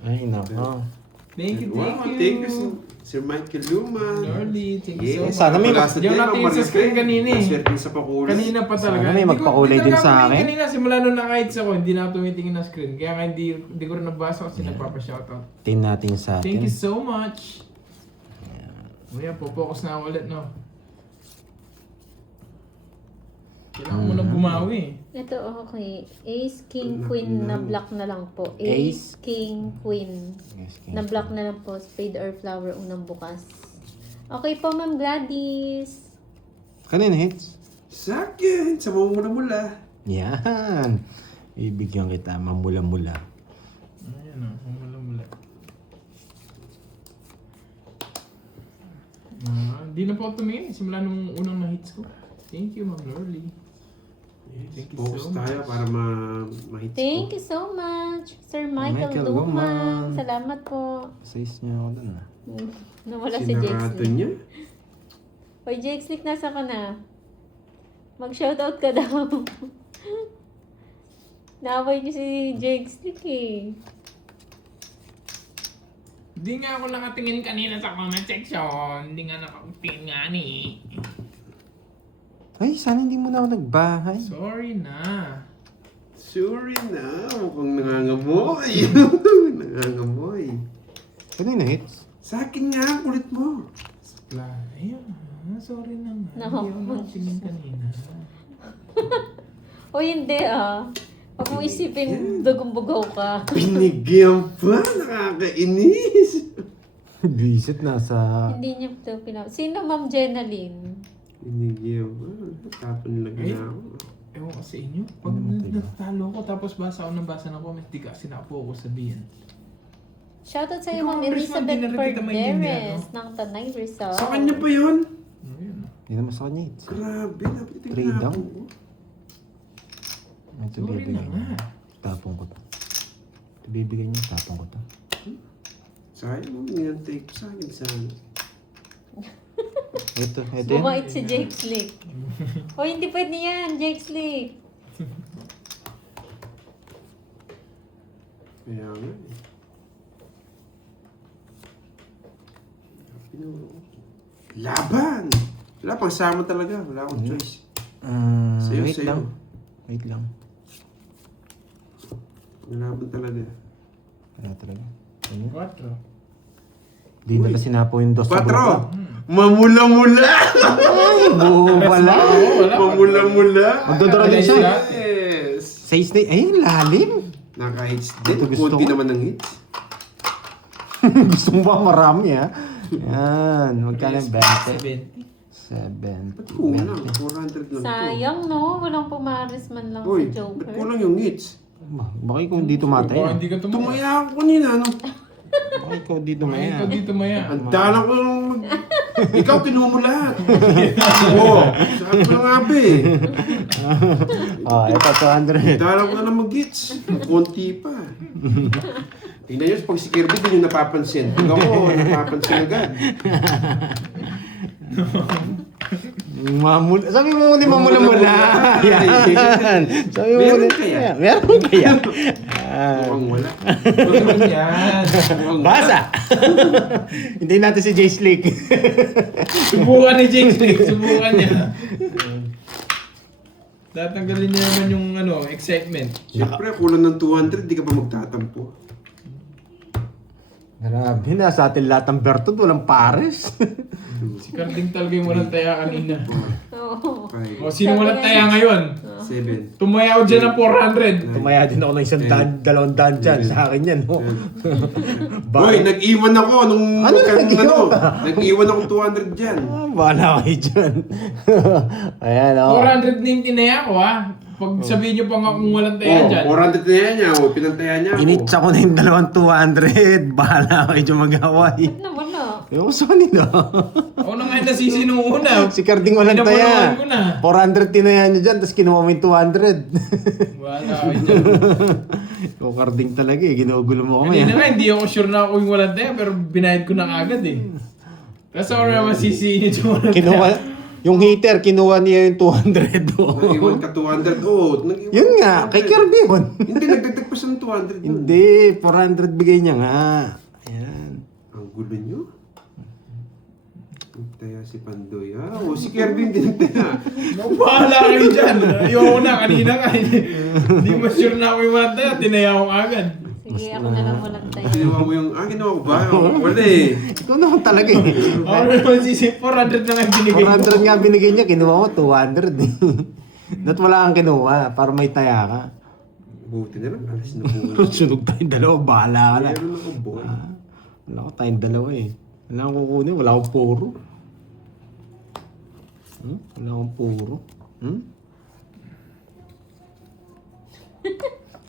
Ay, nako. Thank you, Wow, thank thank you. you, Sir Michael Luma. Lordy, thank you Yes, so sana much. may wala sa Yung din, natin sa screen kanina eh. Swerte sa pakulay. Kanina pa talaga. Sana may Di ko- magpakulay di ko din sa gagawin akin. Kanina, simula nung naka-heights ako, hindi na ako tumitingin na screen. Kaya nga hindi ko rin nabasa kasi nagpapa-shoutout. Tin natin sa Thank atin. you so much. Ayan, po-focus na ako ulit, no? Kailangan mo na bumawi. Ito, okay. Ace, King, Queen na black na lang po. Ace, King, Queen. Yes, okay. Na black na lang po. Spade or flower, unang bukas. Okay po, Ma'am Gladys. Kanina hits? Sa akin, sa mga mula-mula. Yan. Ibigyan kita mamula-mula. Ayan o, mula-mula. Hindi na po ako tumingin. Simula nung unang na-hits ko. Thank you, Ma'am Lorly. Yes, Thank you focus so tayo much. para ma-hits Thank ko. you so much, Sir Michael Michael Luma. Luman. Salamat po. Size niya ako dun ah. Nawala si Jake Sinarado Slick. niya. Hoy, Jake Slick, nasa ka na? Mag-shoutout ka daw. Naaway niyo si Jake Slick eh. Hindi nga ako nakatingin kanina sa comment section. Hindi nga nakatingin nga ni. Ay, sana hindi mo na ako nagbahay. Sorry na. Sorry na, mukhang nangangamoy. Nangangamoy. Kanina hits? Sa akin nga, kulit mo. Ayun. Sorry na nga. No. Hindi ako nakatingin kanina. O hindi ah. Huwag mong isipin dugong-bugaw ka. Binigyan pa, nakakainis. Visit nasa... Hindi niya ito Sino Ma'am Jenaline? Binigyan pa, tapon lang Eh? na ako. Ewan ko sa inyo. Pag natalo ko tapos basa ako ng basa ng comments, di kasi nakapokus sabihin. Shoutout sa iyo, Ikaw, Ma'am Congressman, Elizabeth di na rin kita maintindihan, Perderes ng Tanay Rizal. Sa kanya pa yun? Ayun. Hindi naman sa kanya hits. Grabe, napitin Three na down? ako. Ito Sorry na bibigyan nga. niya. Tapong ko to. Ito bibigyan niya, tapong ko to. Sayang mo, nginantay ko sa akin sana. Ito yun. Bumait si Jake Slick. O hindi pwede yan, Jake Slick. Kaya nga eh. Laban! Wala, pagsama talaga. Wala akong choice. Sayo, Wait sayo. lang. Wait lang. Laban talaga. Wala talaga. Ano? 4. Di nila sinapo yung dos sa buka. Patro! Mamula-mula! Ay, buo pala. Mamula-mula! Magdodoro din siya. Yes! Size na, ay, lalim. Naka-hits din. Ito gusto Kunti ko. naman ng hits. Gusto mo ba marami ha? Yan, magkano yung 20? 7. 70. Ba't kulang? 400 lang to. Sayang no, walang pumaris man lang Uy, sa ba't Joker. kulang yung hits? Baka ikaw hindi tumatay. Baka hindi ka tumaya. Tumaya ako kanina, no? Baka ikaw hindi Tumaya tumaya. ka dito maya. Ang dala ko nung... Ikaw, kinuha mo lahat. Oo. Sabi ko lang nga eh. Oh, ito 200. Dala ko na lang mag-hits. Konti pa. Tingnan nyo, pag si Kirby, din yung napapansin. Pag ako, napapansin agad. Mamula. Sabi mo muna mamula-mula. Yan. Sabi mo Meron muna. kaya? Meron kaya? Mukhang wala. Yan. Mukhang wala. Basa! Hindi natin si Jay Slick. Subukan ni Jake Slick. Subukan niya. Tatanggalin niya naman yung excitement. Siyempre, kulang ng 200, di ka ba magtatampo? Grabe na, sa atin lahat ng Bertod, walang pares. Si Carding talaga yung walang taya kanina. Oo. 5, O, sino walang taya ngayon? 7, Tumaya ako dyan ng 400. Tumaya din ako ng 100, 200 dyan. Sa akin yan, no? Boy, nag-iwan ako nung... Ano nag-iwan ka? Nag-iwan ako 200 dyan. Bahala kayo dyan. Ayan, o. 400 na yung tinaya ko ha. Pag sabihin nyo pa nga kung walang taya dyan. 400 na yan niya. Pinantaya niya ako. Initsa ko na yung 200. Bahala kayo dyan mag-away. Ba't naman na? Ewan ko sa kanila. Ako na nga yung nasisi nung una. Si Carding walang taya. Pinapunuan ko na. 400 tinaya nyo dyan, tapos kinuha mo yung 200. Wala kayo dyan. Ikaw Carding talaga eh, ginugulo mo kami. Kanina nga, hindi ako sure na ako yung walang taya, pero binayad ko na agad eh. Tapos ako naman sisihin nyo yung walang Kinuha, taya. Yung heater, kinuha niya yung 200. Oh. Nag-iwan ka 200. Oo, nag-iwan Yun ka nga, kay 200. Kirby yun. Hindi, nagdagdag pa siya ng 200 dun. Hindi, 400 bigay niya nga. Ayan. Ang gulo nyo. Nagtaya si Pandoy. O, si Kirby hindi nagtaya. Bahala kayo dyan. Ayoko na, kanina ka. Hindi mo sure na ako yung mataya. Tinaya ko agad. Sige, ako na lang walang tayo. Ginawa mo yung, ginawa ko ba? Wala eh. Ikaw naman talaga eh. Ako naman sisip, 400 na nga binigay ko. 400 nga binigay niya, kinuha ko 200 eh. Dapat wala kang kinuha para may taya ka. Buti na lang, alas na po. Sunog tayong dalawa, bahala ka na. Meron ako, boy. Wala ko tayong dalawa eh. Wala akong kukunin, wala akong puro. Wala akong puro.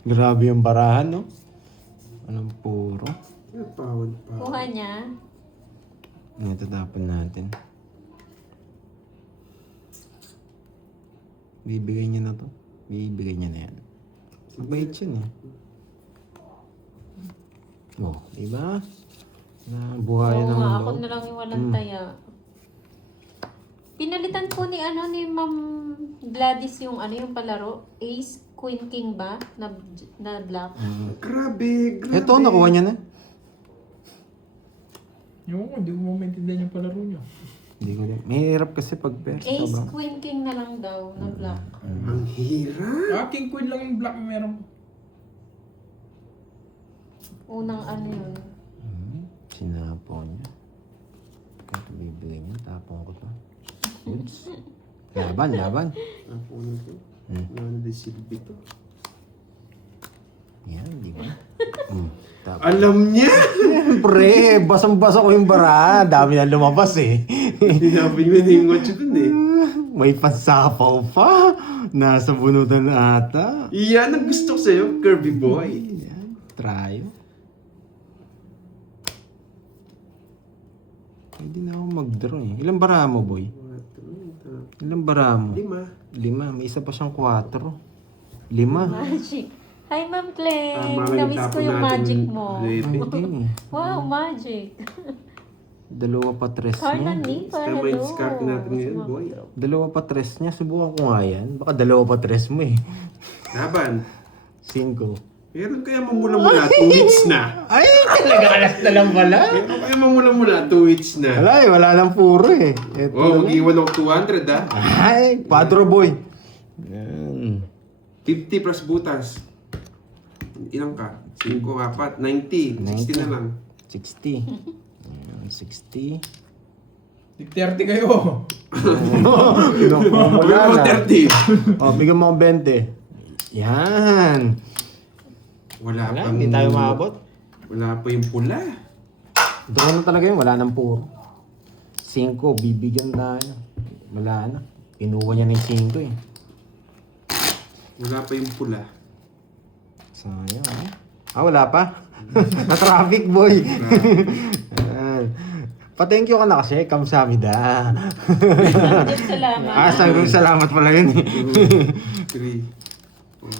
Grabe yung barahan, no? Walang puro. Pawad pa. Kuha niya. Ito dapat natin. Bibigay niya na to. Bibigay niya na yan. Mabait yun eh. Oh, diba? Nabuhayan Oo ng nga, ako loob. na lang yung walang taya. Pinalitan po ni Ma'am Gladys yung yung palaro. Ace, Queen, King ba? Na black. Grabe, grabe. Ito, nakuha niya na. Yung hindi ko maintindihan yung palaro nyo. Hindi ko din. Mahirap kasi pag pairs. Ace, Ba? Queen, King na lang daw na black. Ang hirap. King Queen lang yung black na meron ko. Unang yun. Sinapo niya. Ito bibigay niya. Tapong ko to. Oops. Laban. Ang puno ko. Ano din silbi to? Yan, di ba? Tapos. Alam niya! Siyempre, basang-basa ko yung bara. Dami na lumabas eh. Tinapin mo na yung watch dun eh. May pansapaw pa. Nasa bunutan ata. Iyan ang gusto ko sa'yo, Kirby Boy. Yan, tryo. Hindi na ako mag-draw eh. Ilang bara mo, boy? Ilang bara mo? 5. 5. May isa pa siyang 4. 5. Magic. Hi, Ma'am Clay. Tama lang yung Namiss ko tapo yung natin, magic mo. Lepe. Hindi. Wow, magic. 2 pa 3 Carla niya. Nipa, Tama hello. yung discard natin ngayon, boy. 2 pa 3 niya. Subukan ko nga yan. Baka 2 pa 3 mo eh. Laban. 5. Meron kaya mamula-mula, 2 weeks na. Ay, talaga alas na lang pala. Meron kaya mamula-mula, 2 weeks na. Wala eh, wala nang puro eh. Ito Oh, na. mag-iwan ako 200 ah. Ay, Padro boy. Yan. 50 plus butas. Ilang ka? 5, 4, 90. 60 na lang. 60. Ayan, 60. 30 kayo. Kinukuha mo Wala na. 30. Oh, bigyan mo akong 20. Yan. Wala Wala, pang... hindi tayo maabot. Wala pa yung pula. Doon na talaga yun, wala nang puro. 5, bibigyan tayo. Wala na. Kinuha niya na yung 5 eh. Wala pa yung pula. Sayang eh. Wala pa. Na-traffic boy. Ayan. Pa-thank you ka na kasi, kamsamida. Salamat. Salamat pala yun eh. 3, 4,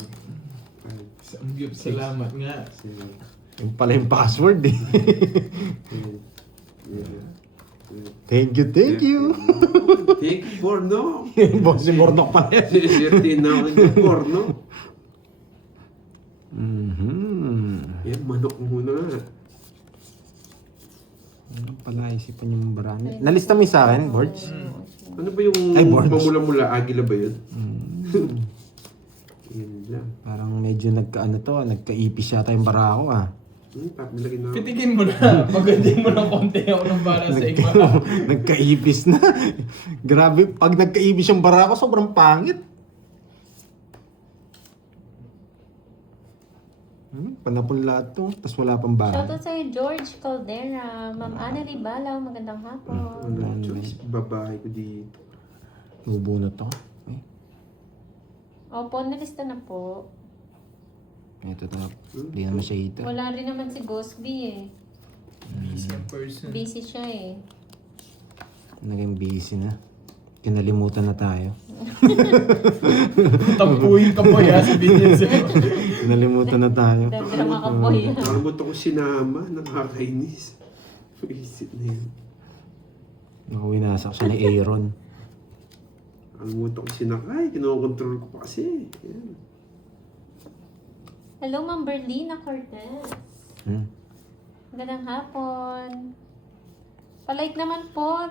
5, Salamat nga. 6, Yung pala yung password eh. 7, 8, 9, Thank you. Thank you for no. Boss si Bornok pala yan. 13 na ako yung porno. Yan, manok muna. Ano pala isipan yung barani? Nalista mo yung sa akin, Borge? Ano ba yung Ay, boards. pamula-mula? Agila ba yun? Yun lang. Parang medyo nagka-ipis yata yung bara ko ah. Lagyan na. Pitikin mo na. Magandin mo ng konti ako ng para sa iba. Nagka-ipis na. Grabe, pag nagka-ipis yung bara ko, sobrang pangit. Panapon lahat to, tapos wala pang bara. Shoutout sa'yo, George Caldera. Ma'am Annelie Balaw, magandang hapon. Ano, choice? Babae ko dito. Bubunot to. Ay, Opo, nalista na po. ito to. Hindi naman siya ito. Wala rin naman si Ghost B eh. Busy person. Busy siya eh. Naging busy na. Kinalimutan na tayo. Tampuhin ka po ya, sabihin niya sa'yo. Kinalimutan na tayo. Drama ka po yan. Parang ba't ako sinama? Nakakainis. Isip na yun. Nakawinasak siya ni Aaron. Alimutan ko sinakay. Kinokontrol ko pa kasi. Yan. Hello, Ma'am Berlina Cortez. Magandang hapon. Palike naman po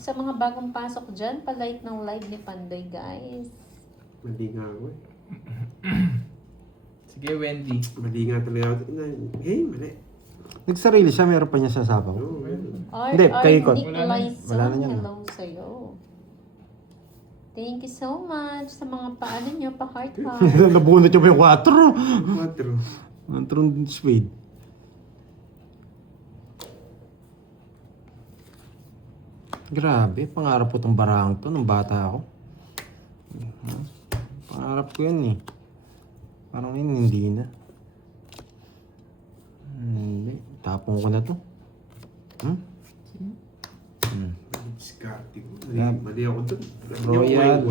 sa mga bagong pasok dyan. Palike ng live ni Pandoy, guys. Mali nga ako eh. Sige, Wendy. Mali nga talaga ako. Hey, mali. Nagsarili siya, meron pa niya sa sabaw. Oo, yan. Hindi, kay Ikot. Wala na niya, no? Hello sa'yo. Thank you so much sa mga paano nyo, pa-heart heart. Nabunot niyo pa yung 4. 4. 4 speed. Grabe, pangarap ko tong barang to nung bata ako. Pangarap ko yan eh. Parang yun, hindi na. Hindi, tapong ko na to. Diskarte ko. Yeah. Mali ako dun. Royal.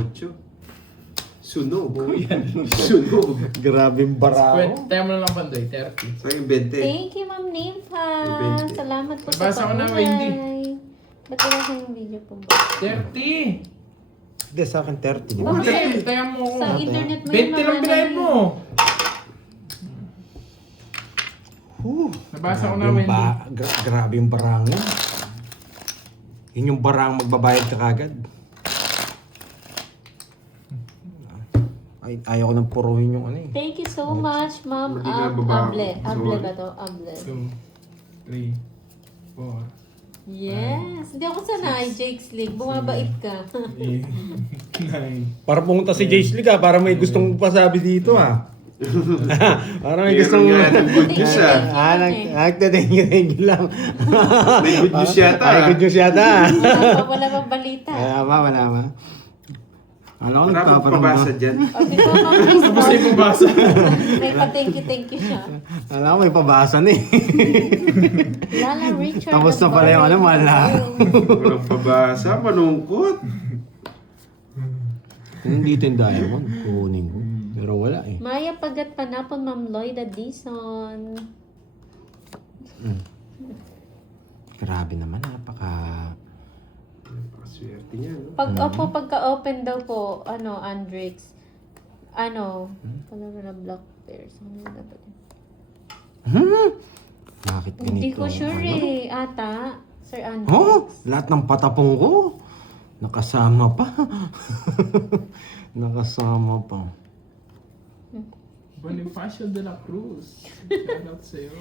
Sunog. Sunog. Grabe yung bara Tayo mo na lang, Pandoy. 30. Sa yung 20. Thank you, Ma'am Nympha. Yung 20. Salamat po Nabasa ko na, pag-uulay. Wendy. Ba't wala kayong video po ba? 30! Hindi, sa akin 30, di ba? Hindi, tayo mo ko. Sa internet mo 20 lang binayad mo. Nabasa ko na, Wendy. Grabe yung barang yun. Yun yung barang magbabayad ka kagad. Ay, ayaw ko nang puruhin yung ano eh. Thank you so much, Ma'am Hindi na baba. Able. Able Sorry. ba to? Able. 2, 3, 4, Yes. Hindi ako sanay, Jake's League. Bumabait ka. 9. Para pumunta si Jace League para may gustong pasabi dito para may Meron gustong... nga ng good news Thank you lang. May good news yata. Ay, good news yata. Wala pang balita. Wala ba? Ano ko, Wala akong pabasa dyan. O, before Ma'am Chris, Tapos yung pabasa. may pa-thank you siya. Alam ko, may pabasa na eh. Lala Richard. Tapos na pala yung ano, wala. Walang pabasa. Malungkot. Kung dito yung diamond, kunin ko. Pero wala eh. Maya Pagat Panapon, Ma'am Lloyd Addison. Grabe naman, Napakaswerte niya, no? Pagka-open daw po, Andrix, pala na black pairs. Ano yung dapat yun? Bakit ganito? Hindi ko sure ata, Sir Andrix. Lahat ng patapong ko. Nakasama pa. Nakasama pa. Bonifacio de la Cruz. Shout out sa'yo.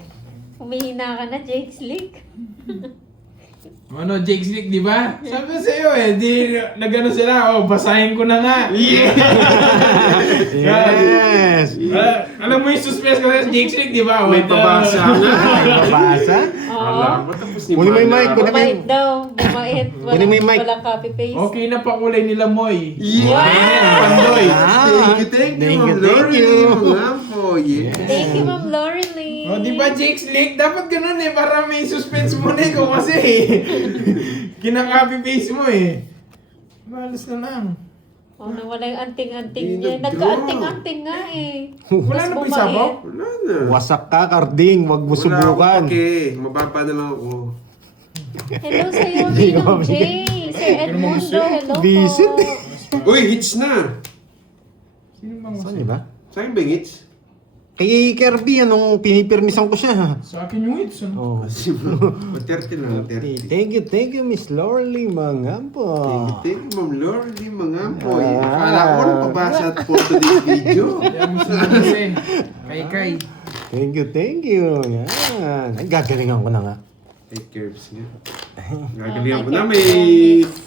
Humihina ka na, Jake's League. Ano, Jake Slick, di ba? Sabi ko sa'yo di nagano sila, basahin ko na nga. Yes! Alam mo yung suspense ko sa Jake Slick, di ba? May pabasa nga. Babasa? Alam ko tapos ni Kunin mo yung mic, Mana. kunin mo Bumait daw. Bumait. Kunin mo yung mic. Walang copy-paste. Okay na pa kulay nila, Moy. Yeah! Pandoy. Thank you, Ma'am Lori. Mga po, yeah. Thank you, Ma'am Laurelie. O, di ba, Jake Slick? Dapat ganun para may suspense mo na ikaw kasi. Kinaka-copy-paste mo Balas na lang. Nawala yung anting-anting Hindi niya. nag-draw. Nagka-anting-anting nga Wala na ba yung sabaw? Wala na. Wasak ka, Carding. Huwag mo subukan. Okay, mababa na lang ako. Hello sa'yo, Hindi ko Ninong mabigyan. Jay. Sir Edmundo, hello po. Visit. Uy, hits na! Sino bang Saan ba? Saan yung bang hits? Kay Kirby, anong pinipirmisan ko siya. Sa akin yung hits, Oh. 30 lang, 30. Thank you, Miss Lorly Mangampo. Thank you, Ma'am Lori, mga po. Ah. Akala ko walang pabasa at for today's video. Kaya mo sila kasi. Kay. Thank you. Yan. Ay, gagalingan ko na nga. Hey, Curbs nga. Gagalingan ko na, may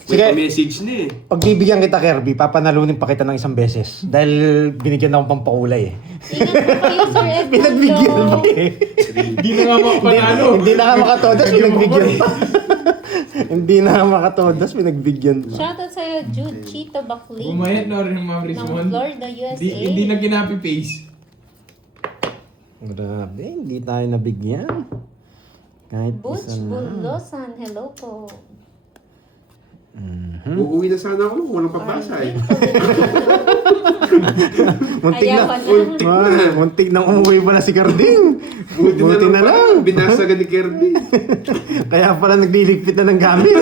Sige. message na eh. Pagbibigyan kita, Kirby, papanalunin pa kita ng isang beses. Dahil binigyan akong pampakulay eh. Ingat po kayo, Sir Edmundo. Pinagbigyan pa eh. Hindi na nga makapanalo. Hindi na nga makatodas, pinagbigyan pa. Hindi na nga makatodas, pinagbigyan pa. Shoutout sa'yo, Jude Chito Bakli. Bumayat na rin, Ma'am Ng Rizmon. Florida, USA. Hindi na kinapi-paste. Grabe, hindi tayo nabigyan. Kahit Butch isa na. Bulosan, hello po. Uuwi na sana ako kung walang pabasa eh. Muntik Ayaw na. pa na. Muntik na umuwi pa na si Carding. Buti na lang. Binasagan ni Kirby. Kaya pala nagliligpit na ng gamit.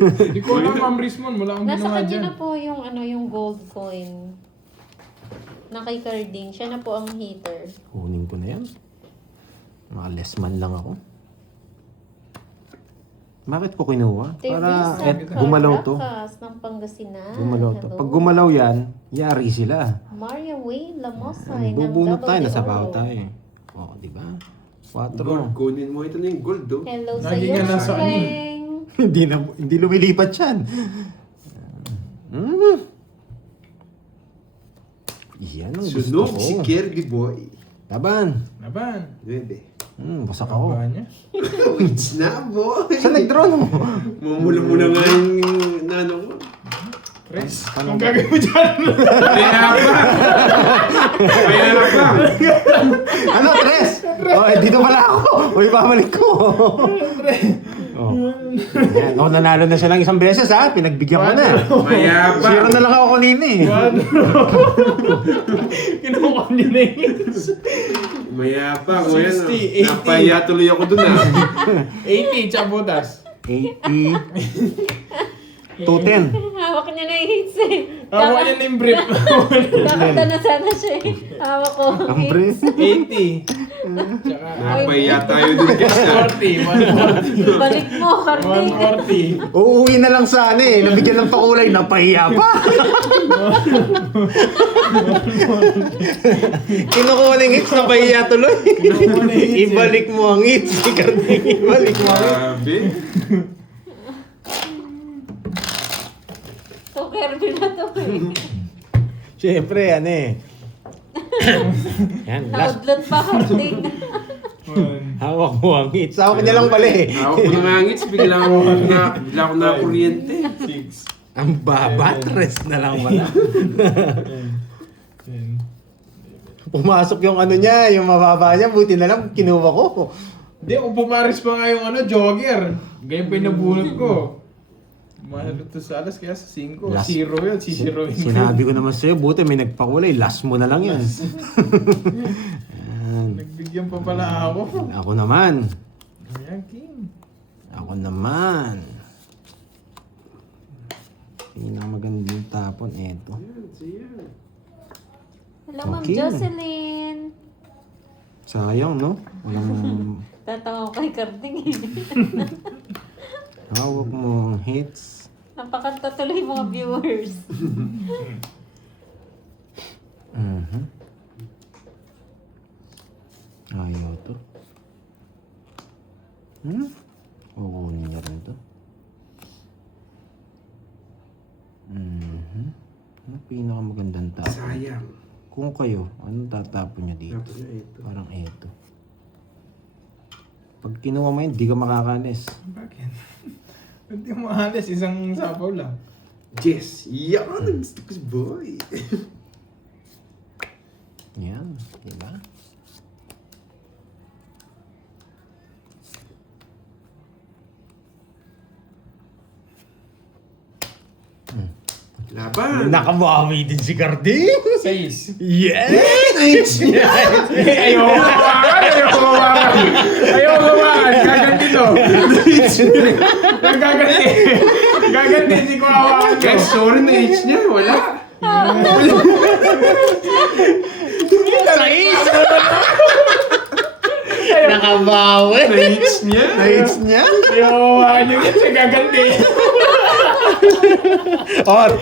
Hindi ko alam, Ma'am Rismon. Wala akong Nasa ginawa kanya dyan. na po yung yung gold coin. Na kay Carding. Siya na po ang hater. Kunin ko na yan. Mga less man lang ako. Bakit ko kinuha? Para Teresa gumalaw to. Caracas ng Pangasinan. Gumalaw to. Hello. Pag gumalaw yan, yari sila. Maria Wayne Lamosay ng Bubunot tayo, Double nasa de baho Oro. tayo. O, di ba? 4. Gold, kunin mo. Ito na yung gold, oh. Hello sa Lagi iyo, nga nasa ano. Marleng. hindi lumilipat yan. Mm. Yan ang gusto Sunog ko. si Kirby Boy. Laban. Laban. 9. Basak ako. Laban niya. Wits na, boy. Saan nag-drone mo? Mumula-mula nga yung nano ko. Chris, anong gagawin mo dyan? Payanap lang. Ano, Tres? Dito pala ako. Uy, babalik ko. Oh. Yan. Nanalo na siya ng isang beses ha. Pinagbigyan ko na. Mayabang. Zero na lang ako kanina eh. Kinuha niya na yun. Mayabang. O yan, 60, 80. napaya tuloy ako dun, 80, tsaka butas. 80. 210. Hawak niya na yung hits eh. Hawa niya na yung brief. Kakanta na sana siya eh. Hawak ko. Ang brief. 80. Tsaka Napaya tayo dun, guys. 140. Balik mo, Carding. 140. Uuwi na lang sana eh. Nabigyan ng pakulay, napahiya pa. Kinukuha ng hits, napahiya tuloy. Kinukuha ng hits, eh. Ibalik mo ang hits. Ibalik mo ang hits. Grabe. So, Kirby na to eh. Siyempre, yan eh. Yan, last. Naudlot pa, Carding. Hawak mo ang hits. Hawak niya lang pala eh. Ako ko namangits, bigla ako na kuryente. 6. Ang baba, tres na lang pala. Pumasok yung ano niya, yung mababa niya, buti na lang kinuha ko. Hindi, kung pumaris pa nga yung jogger. Ganyan pa yung nabunot ko. Mahalo to sa alas, kaya sa 5. Last- 0 yun, si 0 yun. Sinabi ko naman sa'yo, buti may nagpakulay, last mo na lang yan. Yan. Nagbigyan pa pala ako. Ako naman. Ayan, King. Ako naman. Pinakamagandang tapon, eto. Hello, Ma'am Okay. Jocelyn. Sayang, no? Walang Tatawa ko kay Carding eh. hawak mo ang hits. Napakanta tuloy mga viewers. Mhm. Ayaw to. Kukunin niya rin to. Ano pinakamagandang tapon? Sayang. Kung kayo, anong tatapon niyo dito? Dapat na ito. Parang eto. Pag kinuha mo yun, di ka makakalis. Bakit? Hindi mo alas, isang sapaw lang. Yes! Yan! Gusto ko si boy! Yan, diba? Laban! Nakabawi din si Carding! 6. Yes! Nice! Ayaw ko mawakan! Ayaw ko mawakan! Gaganti to! Gaganti! Gaganti, hindi ko hawakan to! Guys, sorry na age niya. Wala! Nakabawi! Na age niya! Na-hits niya? Ayaw ko mawakan yung kasi gaganti! Oh, Na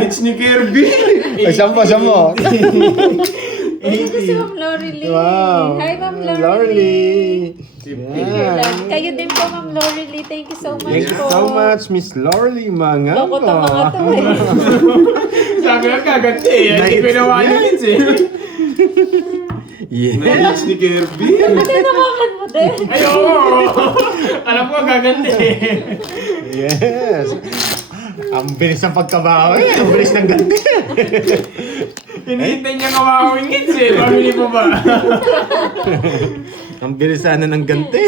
age ni Kirby! ay, saan mo? Thank you si Ma'am Lorely. Wow! Hi, Ma'am Lorely. Yan. Kayo din po, Ma'am Lorely. Thank you so much Thank you po. so much, Miss Lorely, mga Loko to mga to eh. Sabi ko gaganti! Hindi ko nawakan yung hits eh! Yeah. Na age ni Kirby! Pati nawakan mo din. Ayaw ko! Alam ko gaganti! Yes. Ang bilis ng pagkabawi. Ang bilis ng ganti. Hinihintay niya hawakan yung hits eh! Pamili pa ba? Ang bilis sana ng ganti.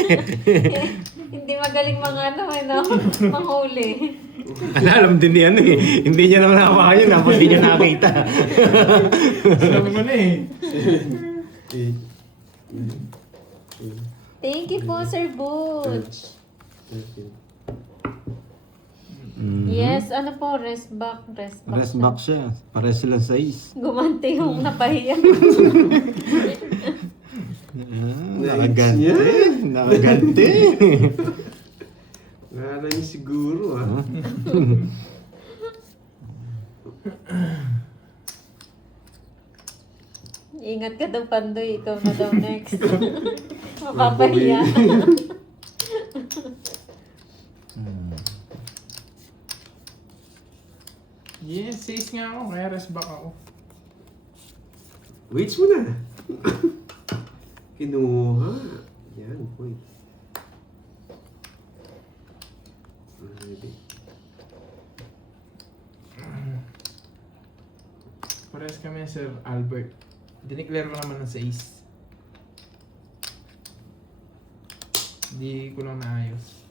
Hindi magaling mga manghuli. Alam din niya eh. Hindi niya naman nakapakan yun. Tapos hindi niya nakakita. Sabi ko na eh. Thank you po, Sir Butch. Yes, ano po, rest back. Rest back siya. Pares sila size. Gumante yung napahiya. Nakaganti. Nakaganti. Wala niya siguro, ha? Ingat ka daw, Pandoy. Ikaw na daw next. Mapapahiya. Yes, 6 nga ako, kaya rest back ako. Waits mo na. Kinuha. Yan, boy. Ready. Pares kami, Sir Albert. Dineclare ko naman ng 6. Hindi ko lang naayos.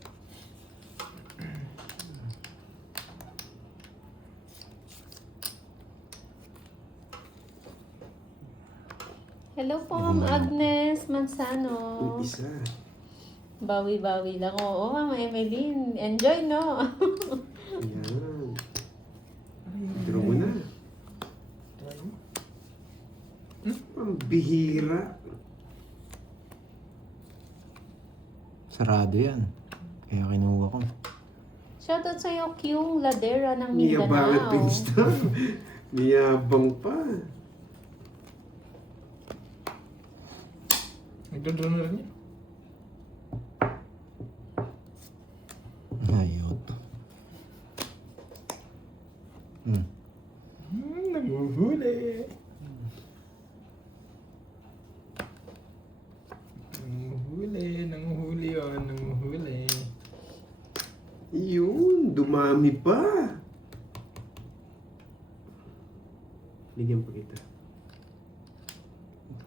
Hello po, Ma'am Agnes Manzano. Isa. Bawi-bawi lang. Oo, Ma'am Emeline. Enjoy, no? Yan. Draw mo na. Try mo. Ang bihira. Sarado yan. Kaya kinuha ko. Shoutout sa'yo, Kyung Ladera ng Niyabangan Mindanao. pinsta. Niyabang pa. Nagdodraw na rin yun. Ayot. Nanguhuli. Nanguhuli yun, nanguhuli. Yun, dumami pa. Bigyan pa kita.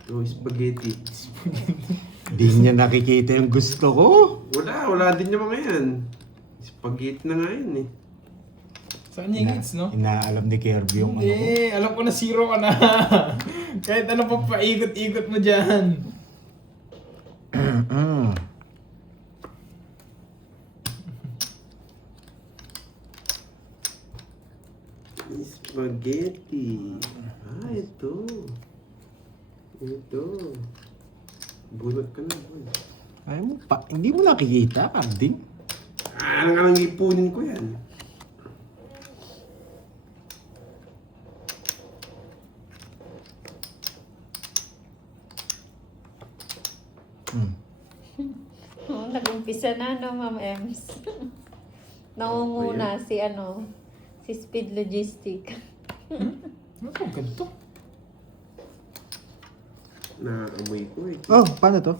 Oh, spaghetti. Di niya nakikita yung gusto ko. Wala din yung mga yan. Spaghetti na nga yan eh. Saan yung hits, no? Inaalam ni Kirby yung ano ko. Hindi, alam ko na 0 ka na. Kahit ano pa paikot-ikot mo dyan. Spaghetti. Ah, ito. Ito. Bunot ka na, boy. Ay mo pa, hindi mo nakikita, Carding. Ah, nang ipunin ko yan. Oh, nag-umpisa na, no, Ma'am Ems. Nangunguna si, si Speed Logistic. Ano po, ganito? Naamoy ko eh. Oh, paano to?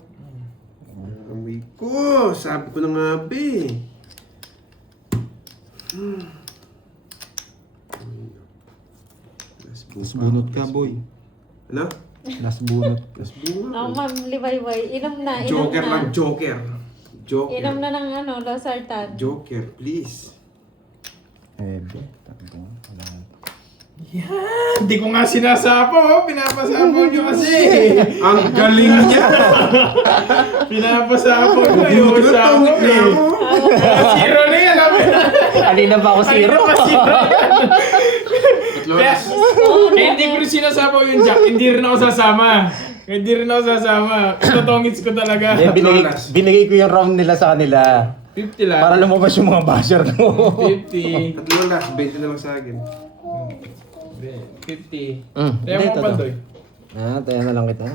Naamoy ko. Sabi ko na nga, be. Mas bunot ka, boy. Ano? Nas bunot. Mas bunot. Oh, Ma'am Liwayway, inom na, inom Joker na. lang, Joker. Joker. Inom na ng losartan. Joker, please. Ebe, takbo. Wala. Yan! Di ko nga sinasapo, oh. Pinapasapo nyo kasi. Ang galing niya! Pinapasapo nyo, yung sapo eh. 0 na yan, alam mo na. Kanina pa ako Kanina pa 0 yan. Kaya, Oh, kaya hindi ko rin sinasapaw yung Jack, hindi rin ako sasama. Hindi rin ako sasama. Totongits ko talaga. Eh, binigay ko yung round nila sa kanila. 50 lang. Para lumabas yung mga basher ko. 50. Tatlo last, 20 na lang sa akin. 50. Mm, Kaya hindi, mo ito, Pandoy. Tayo na lang kita.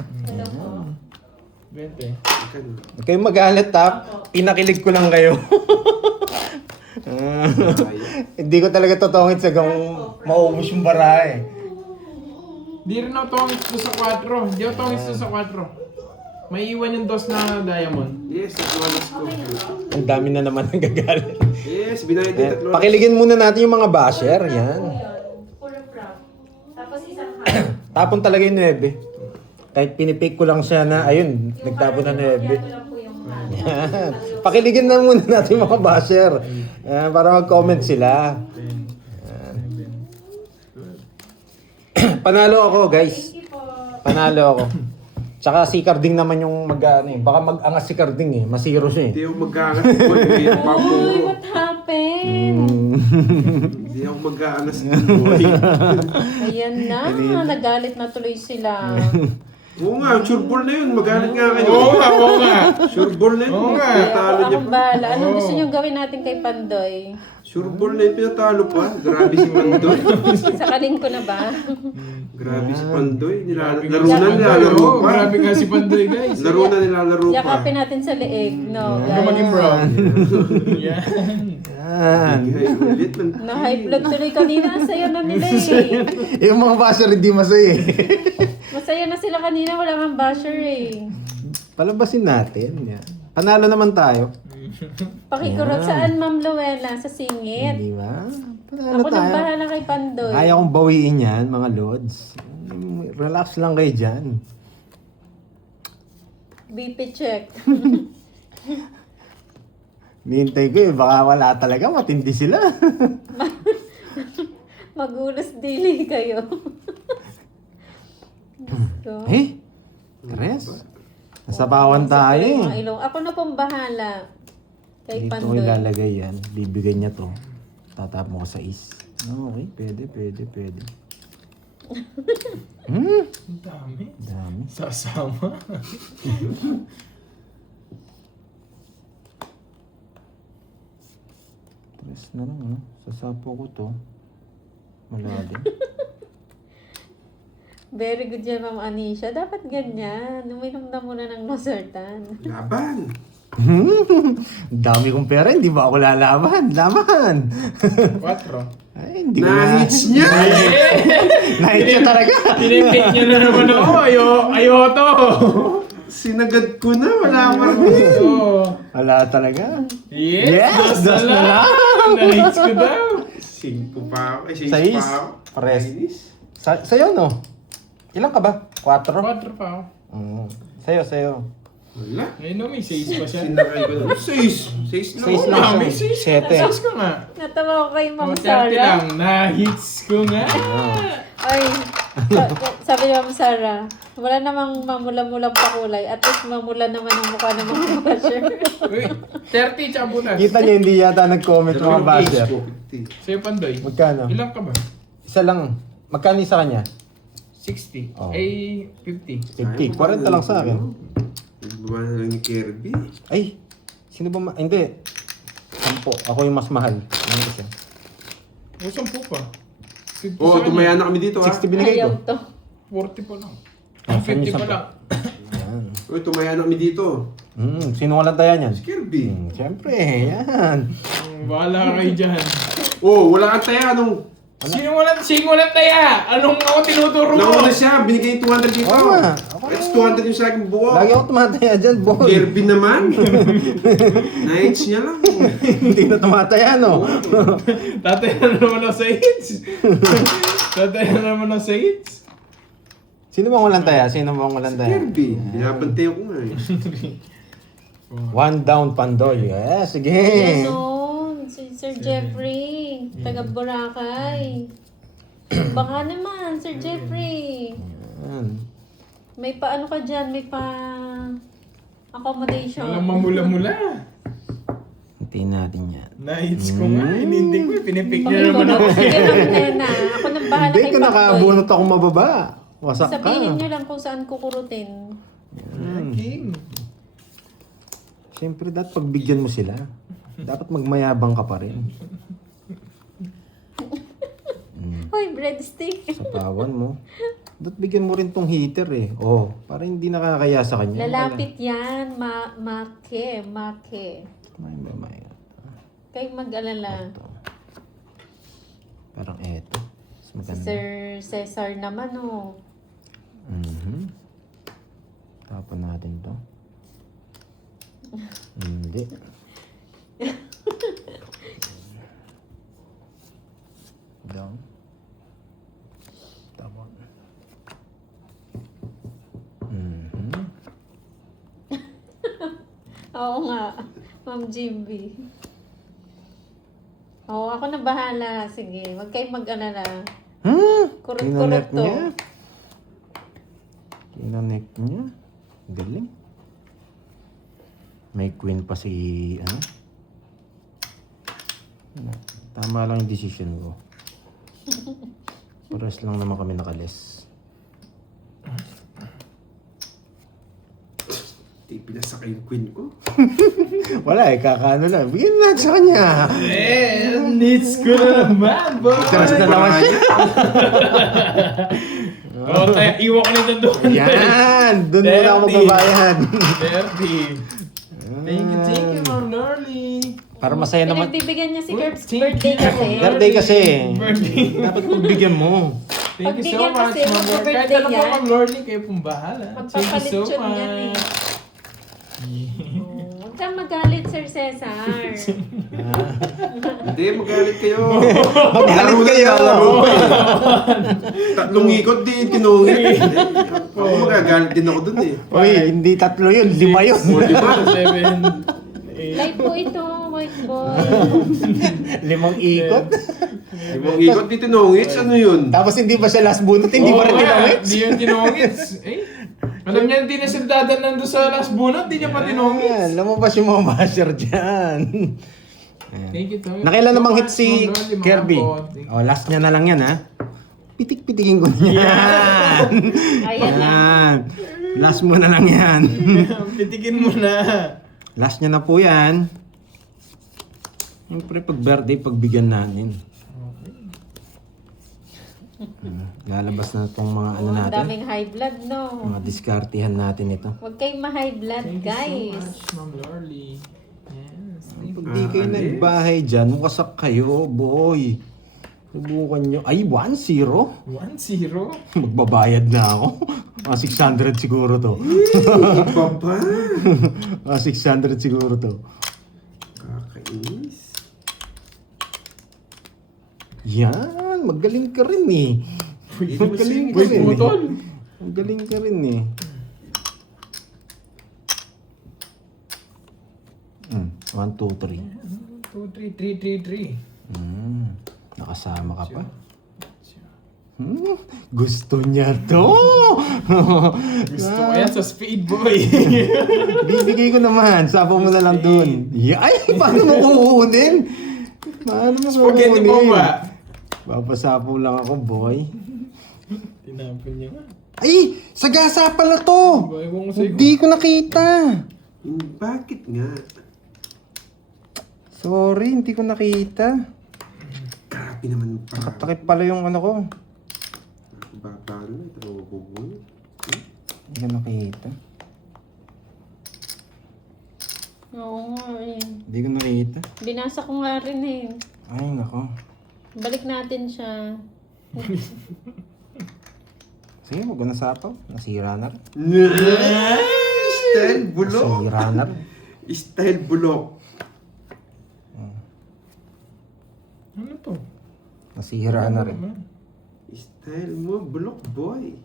20. Ikan. Huwag kayong magalit ha. Pinakilig ko lang kayo. Hindi ko talaga totongit sa gang maubos yung bara eh. Di rin ako tongits ko sa 4. Di ako tongits ko sa 4. May iwan yung dos na diamond. Yes, tatlo last ko. Ang dami na naman ang gagalit. Yes, binayad din tatlo last. Pakiligin muna natin yung mga basher. Yan. Puro prop. Tapos isang Tapon talaga yung 9. Kahit pinipake ko lang siya na, ayun, nagtapon na 9. lang po yung Yan. Pakiligin na muna natin yung mga basher. Yan, para mag-comment sila. Yan. Panalo ako, guys. Panalo ako. Tsaka si Carding naman yung mag-ano eh. Baka mag-angas si Carding eh. Masiro siya eh. Hindi ako magkakat ko. Hindi ako Uy, papuro. what happened? Hindi ako mag-aanas ng boy. Ayan na, nagalit na tuloy sila. Oo nga, sure ball na yun. Magalit nga kayo. Oo nga, oo nga. Sure ball na yun. Oo nga. Pinatalo niya Akong pa. bahala. Anong gusto niyong gawin natin kay Pandoy? Sure ball na yun. Pinatalo pa. Grabe si Pandoy. Sakalin ko na ba? Grabe si Pandoy. Laro Grabe na nga si nilalaro Pandoy. pa. Grabe nga si Pandoy, guys. Laro na nilalaro pa. Yakapin natin sa leeg, no? Huwag ka maging brown. Yan. Yan. Bigay ulit ng Na high blood tuloy kanina. Ang saya na nila eh. Yung mga basher hindi masaya eh. Masaya na sila kanina. Wala kang basher eh. Palabasin natin. Yan. Panalo naman tayo. Pakikurot saan, Ma'am Luella? Sa singit. Di ba? Panalo Ako nang tayo. bahala kay Pandoy. Kaya kong bawiin yan, mga lods. Relax lang kayo dyan. BP check. Nihintay ko eh, baka wala talaga, matindi sila. Magulos dili kayo. Diyos ko. Eh, Tres. Nasa bawan tayo Sakto yung mga eh. ilong. Ako na pong bahala. Kay Dito ko Pandoy. ilalagay yan. Bibigay niya to. Tatap mo ko sa is. Okay, pwede. Ang dami. Dami. Sasama. Tres na lang ha. Sasapo ko to. Malalim. Very good yan, Ma'am Anisha. Dapat ganyan. Uminom na muna ng Losartan. Laban. Dami kong pera, hindi ba ako lalaban? Laban! 4. Ay, hindi ko na. Na-hits niya. Nahit niya talaga. Tinipik niya na naman ako. Ayo to. Sinagad ko na. Wala pa rin. Oo. Wala talaga. Yes, dos na lang. Na-hits ko daw. 5 pa ako. Ay, 6 Sais. pa ako. Pares. Kainis. Sa'yo no? Ilan ka ba? 4? 4 pa ako. Sa'yo. Wala. Ngayon no, may 6 pa siya. Sinakay ko na. 6. 6 lang. 6 ako. lang May siya. 6. Siyete. 6 ko nga. Natawa ko kay Ma'am 30 Sarah. lang. Na-hits ko nga. Ay, sabi ni Ma'am Sarah, wala namang mamula-mulang pakulay. At least mamula naman ang mukha ng mga basher. Uy, 30 tsaka butas. Kita niyo, hindi yata nag-comment mga basher. Sa'yo, Pandoy. Magkano? Ilan ka ba? Isa lang. Magkano sa kanya? 60. Oh. Ay, 50. 50. 40 lang sa akin. Baba na lang ni Kirby. Ay, sino ba hindi. 10. Ako yung mas mahal. Ano kasi? O, 10 pa. 50 Oh, sa kanya. tumaya na kami dito ha. 60 binigay ko. Ayaw to. 40 pa lang. Ah, 50 pa saan lang. Yan. Uy, tumaya na kami dito. Sino nga lang tayo niyan? Si Kirby. Siyempre, yan. Bahala kayo dyan. Oh, wala kang taya nung... Sino walang taya? Anong ako tinuturo mo? Nauna siya, binigay yung 200 dito. Oo nga. It's 200 yung sa aking buo. Lagi ako tumataya dyan, boy. Kirby naman. Nights niya lang. Hindi na tumataya, no? Tataya na naman ako sa hits. Tataya na naman ako sa hits. Sino bang walang taya? Sino bang walang taya? Kirby. Binabantay ko nga eh. One down, Pandoy. Yeah, sige. Yan nun, si Sir Jeffrey, taga Boracay. Baka naman, Sir Jeffrey. Yan. May pa ano ka dyan, may pa accommodation. Walang mamula-mula. Hintayin natin yan. Na-hits ko nga. Hindi ko. Pinipik niya naman Pakikurot. ako. Sige lang, Nena. Ako nang bahala Hindi kay ko Pakboy. nakabunot ako mababa. Wasak ka. Sabihin nyo lang kung saan kukurutin. King. Siyempre, dapat pagbigyan mo sila. Dapat magmayabang ka pa rin. Hoy, breadstick. Sa pawan mo. Dapat bigyan mo rin tong heater eh. Oh, para hindi nakakaya sa kanya. Lalapit yan. Make. May. Kayo mag-alala. Ito. Parang eto. Mas Si maganda. Sir Cesar naman, oh. Tapon natin to. Hindi. Down. Tapon. Oo nga. Ma'am Jimby. Oo, ako na bahala. Sige, wag kayong mag-alala. Kurot-kurot Kinanek to. niya. Kinanek niya. Galing. May queen pa si ano? Tama lang yung decision ko. Pares lang naman kami nakalis. Di pinasakay yung queen ko. Wala eh, kakaano lang. Bigyan natin sa kanya. Needs ko na naman, boy! Stress na naman siya. Oo, tayo, iwan ko na ito doon. Yan! Doon muna ako magbabayad. 30. Thank you, Ma'am Lorly. Para masaya naman. Pinagbibigyan niya si Curbs Thank birthday you. kasi. Birthday kasi. Birthday. Dapat pagbigyan mo. Thank you so Pagbigyan much, kasi, Ma'am Lorly. Kahit magpa-birthday ano po, yan. Ma'am Lorly, kayo pong bahala. Thank you Magpapalit so yun yan eh. much. Huwag kang magalit, Sir Cesar. Hindi, magalit kayo. Magalit kayo. Lalaro ko eh. Tatlong ikot di tinungit. Ako magagalit din ako dun eh. Uy, hindi 3 yun, 5 yun. 7, 8. Live po ito, white boy. 5 ikot. Yung ikot di tinungit, ano yun? Tapos hindi ba siya last bunot? Hindi pa rin tinawit. Hindi yan tinongits. Alam niya, hindi na siya dadanan doon sa last bunot, hindi niya pa tinongits. Lumabas yung mga basher dyan. Thank you, Tommy. Nakailan namang hit si Ma'am Lorly, mga Kirby. po. Thank you. Oh, last niya na lang yan ha. Pitik-pitikin ko na yan. Ayan na. Yan. Last mo na lang yan. Pitikin mo na. Last niya na po yan. Siyempre pag birthday, pagbigyan natin. Lalabas na itong mga ano Ang natin. daming high blood, no? Mga diskartihan natin ito. Huwag kayong ma-high blood, Thank you guys. so much, Ma'am Lorly. Yes. Thank Pag you. di kayo nagbahay dyan, wasak kayo, boy. Subukan nyo. Ay, 1-0? 1-0. Magbabayad na ako. Mga 600 siguro to. Iba pa. Mga 600 siguro to. Kakainis. Yan, magaling ka rin eh. Magaling ka Wait, rin putol. eh. Magaling ka rin eh. 1, 2, 3. 2, 3, 3, 3, 3. Nakasama ka pa. Gusto niya to. Gusto ko yan sa speed, boy. Bibigay ko naman. Sapo mo na lang dun. Ay, paano mo kukunin? Paano mo Spaghetti kukunin? bomba. Papasapo lang ako, boy. Tinapon niya nga. Ay! Sagasa pala to! Boy, ewan ko sa'yo. Hindi ko nakita. Bakit nga? Sorry, hindi ko nakita. Grabe naman pa. Takip pala yung ano ko. Baba na, ito bubuhay. Hindi ko nakita. Oo nga eh. Hindi ko nakita. Binasa ko nga rin eh. Ay, nako. Balik natin siya. Sige, huwag ko na sapaw. Nasira na rin. Style bulok. Nasira na rin. Style bulok. Ano to? Nasira na rin. Style mo, bulok boy.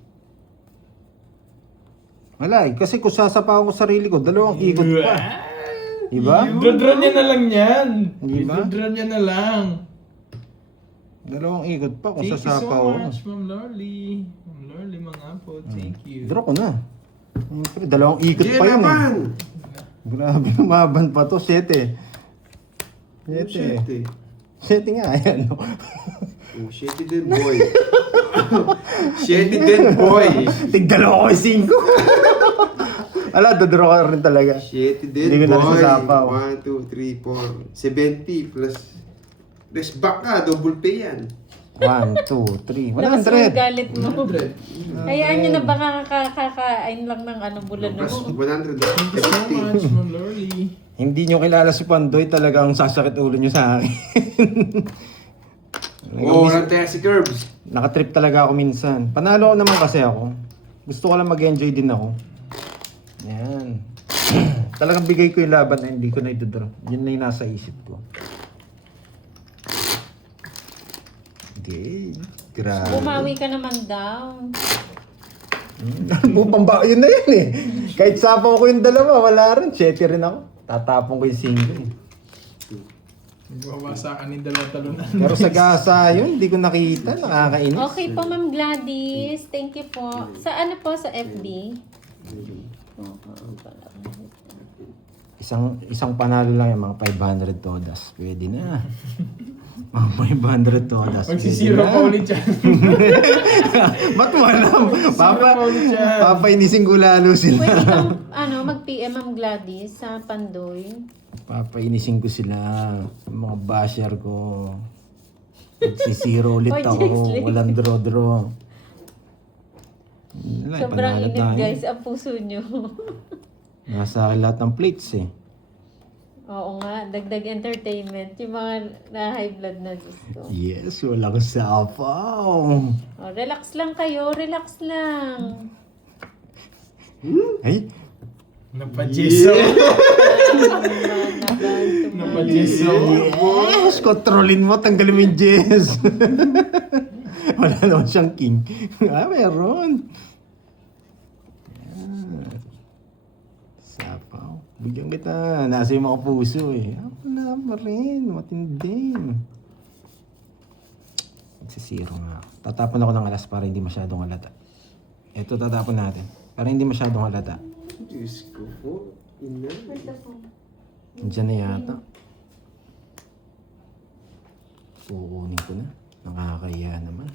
Wala eh. Kasi kung sasapaw ko sarili ko, 2 ikot pa. Diba? Dodron niya na lang yan. Diba? Dodron niya na lang. 2 ikot pa kung Thank you so sasapaw ko. much, Ma'am Lorly. Ma'am Lorly, mga po. Thank you. Draw ko na. Siyempre, 2 ikot Sige pa yun eh. naman. Grabe, lumaban pa to. 7. 7. Shit eh. 7 nga, ayan. No? Oh, shitty din boy. Shitty din boy. Tig-2 ko 5. Ala, dadraw ka rin talaga. Shitty Hindi din ko na boy. nasasapaw. 1, 2, 3, 4. 70 plus. Plus back ka, double pay yan. 1, 2, 3. Lakas mo yung 100. galit mo. 100. Hayaan nyo na baka kakakain lang ng ano bulan na Plus mo. 100. Thank you so much, Ma'am Lorly. Hindi nyo kilala si Pandoy, talagang sasakit ulo nyo sa akin. Oh, walang tayo si Curbs. Nakatrip talaga ako minsan. Panalo ko naman kasi ako. Gusto ko lang mag-enjoy din ako. Yan. Talagang bigay ko yung laban na hindi ko na idodraw. Yun na yung nasa isip ko. Okay. Grabe. Bumawi ka naman daw. Bupamba, yun na yun eh. Kahit sapaw ko yung 2, wala rin. 7 rin ako. Tatapon ko yung single eh. Nagwawasakan yung dalawang talunan. Pero sa gasa yun, hindi ko nakita. Nakakainis. Okay po, Ma'am Gladys. Thank you po. Sa ano po? Sa FB? Isang panalo lang yung mga 500 todas. Pwede na. $500. Magsisiro pa ulit yan. Ba't mo alam? Papa, pa ulit yan. papainising ko lalo sila. Pwede kang, mag-PM Ma'am Gladys sa Pandoy. Papainising ko sila. Mga basher ko. Magsisiro ulit Oy, ako. Jexley. Walang draw-draw. Wala, Sobrang panalo init tayo. guys ang puso nyo. Nasa akin lahat ng plates eh. Oo nga, dagdag entertainment. Yung mga na-high blood na Diyos ko. Yes, walang sapaw. Oh, relax lang kayo, relax lang. Ay, Napajeso. Nabanto mo. Napajeso. yes! Kontrolin mo, tanggalin mo yung Jess. Wala naman siyang king. Meron. Yan. Sapaw. Bigyan kita. Nasa yung mga puso eh. Wala pa rin. Matindi. Magsisiro nga. Tatapon ako ng alas para hindi masyadong halata. Ito tatapon natin. Para hindi masyadong halata. Diyos ko po. Ina. Diyan na yata. Kukunin ko na. Nakakaya naman.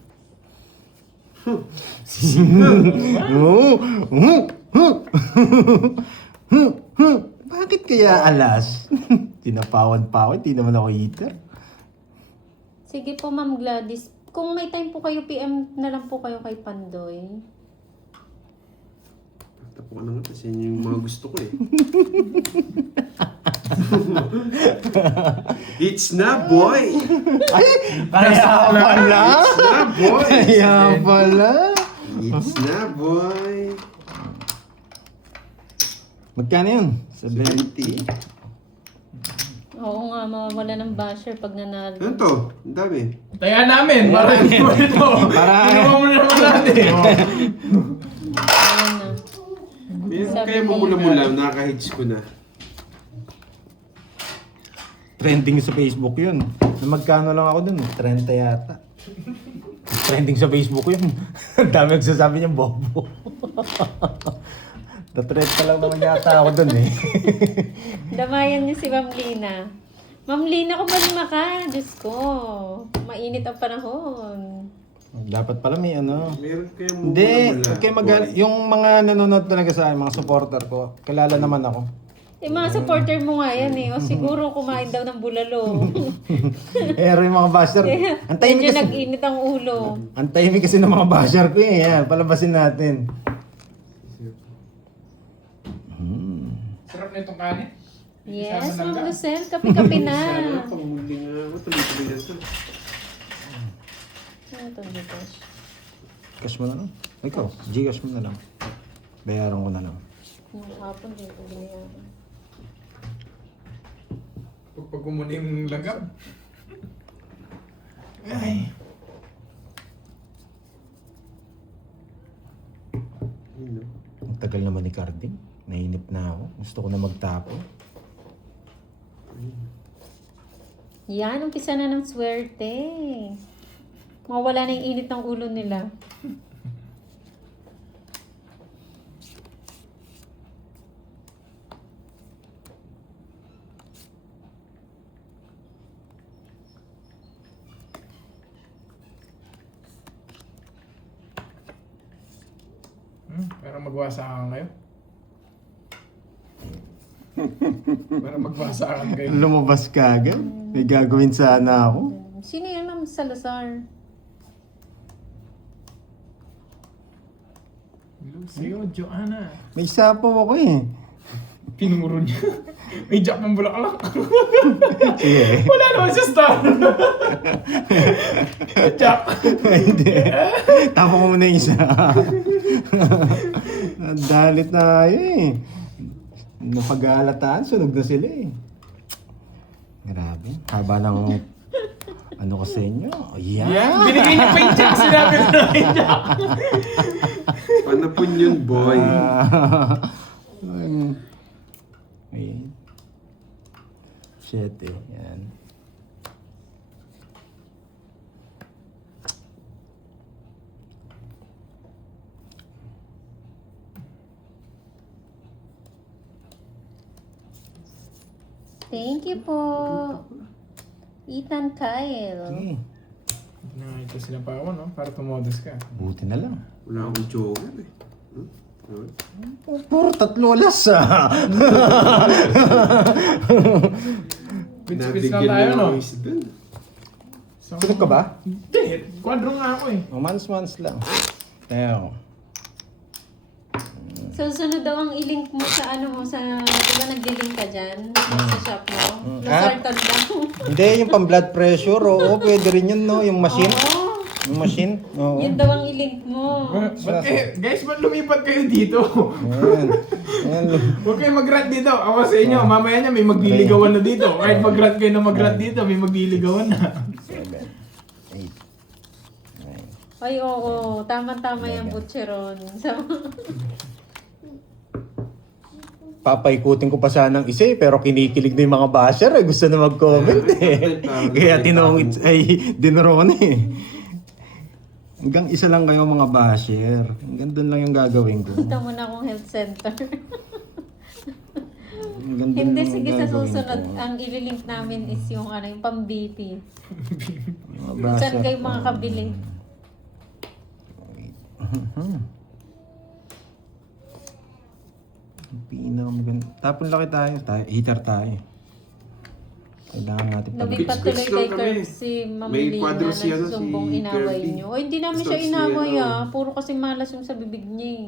Bakit kaya alas? Tinapawan-pawan, di naman ako heater. Sige po Ma'am Gladys. Kung may time po kayo, PM na lang po kayo kay Pandoy. Tapo ka na nga kasi yun yung mga gusto ko eh. It's na boy! Ay! Kaya pala! It's na boy! Kaya pala! It's na boy! Magkano yun? 70. Oo nga, mawawala ng basher pag nanalo. Ano to? Ang dami. Taya namin. Marami mo ito. Para- Ginawa mo na naman natin. Ayan na. Sabi Kaya ko- mamula-mula, nakaka-hits ko na. Trending sa Facebook yun. Na magkano lang ako dun? 30 yata. Trending sa Facebook yun. Ang dami nagsasabi niya, bobo. Na-trend pa lang naman yata ako dun eh. Damayan niyo si Ma'am Lina. Ma'am Lina, kung malima ka, Diyos ko. Mainit ang panahon. Dapat pala may ano. Meron kaya Hindi, mamula-mula. okay yung mga nanonood talaga sa akin, mga supporter ko, kilala naman ako. Eh, mga supporter mo nga yan eh. O siguro kumain daw ng bulalo. Pero yung mga basher, ang tahimik Medyo kasi, nag-init ang ulo. ang tahimik kasi ng mga basher ko eh. Yan, palabasin natin. Sarap na itong kanin. Yes, Ma'am Lucel. Kape-kape na. Sana, pangmuli nga ako. Tuloy-tuloy na ito. Ano to, Gcash? Cash mo na lang. Ikaw, Gcash mo na lang. Bayaran ko na lang. Nung hapon din ko binayaran. Pag kumuna yung langgam. Ay. Ayun, no? Ang tagal naman ni Carding. Nainip na ako. Gusto ko na magtapo. Yan, umpisa na ng swerte. Mawala na yung init ng ulo nila. Parang magwasakan kayo. Parang magwasakan kayo. Lumabas ka agad. May gagawin sana ako. Sino yan, Ma'am Salazar? Lucio, Joanna. May sapaw ako eh. Tinuro niya. May jack ng bulaklak. Sige. Wala naman siya star. Jack. Hindi. Tapo ko muna yung isa. Dalit na eh. Napag-aalataan, sunog na sila eh. Grabe. Haba ng ano ko sa inyo. Yan. Yan. Binigay niya pa yung jack. Sinabi ko na yung jack. Panapon yun, boy. Ay. Shit eh. Yan. Thank you po. Ethan Kyle. Sige, Nakita sila pa ako, no? Para tumodos ka. buti na lang. Wala akong joker eh. Hmm? Puro tatlo alas Pitch-pitch lang tayo, no? So, Sunod ka ba? Hindi. Quadro nga ako eh. Months lang. Tayo. So, sunod daw ang i-link mo sa ano mo, sa, di ba nag-link ka dyan? Sa shop mo? Nasartan lang. Hindi, yung pang blood pressure, oo, pwede rin yun, no? Yung machine. Oo. Yung machine, oo. Yun daw ang i-link mo. Guys, ba't lumipat kayo dito? Ayan. Ayan. Huwag kayo mag-rant dito. Ako sa inyo, mamaya niya may magliligawan na dito. Kahit mag-rant kayo na mag-rant dito, may magliligawan na. 7, 8, 9. Ay, oo. Tama-tama yung butcheron. Papaikutin ko pa sanang isa eh, pero kinikilig na yung mga basher eh. Gusto na mag-comment eh. Kaya tinongit, ay, dinuro na eh. Hanggang isa lang kayo mga basher. Hanggang doon lang yung gagawin ko. Punta mo na akong health center. Hanggang doon Hindi, lang sige yung sa gagawin susunod. ko. Ang ililink namin is yung ano, yung pang-BP. Mga basher. Saan kayo makakabili? Pinakamaganda. Tapon laki tayo. Heater tayo. Kailangan natin pag... Lumipat Bits-bits tuloy lang kay kami. Kurt si Ma'am May Lina kwadro na siya, no, nagsusumbong si inaway Kirby. niyo. O hindi namin Gusto siya siya, inaway ano. Puro kasi malas yung sa bibig niya eh.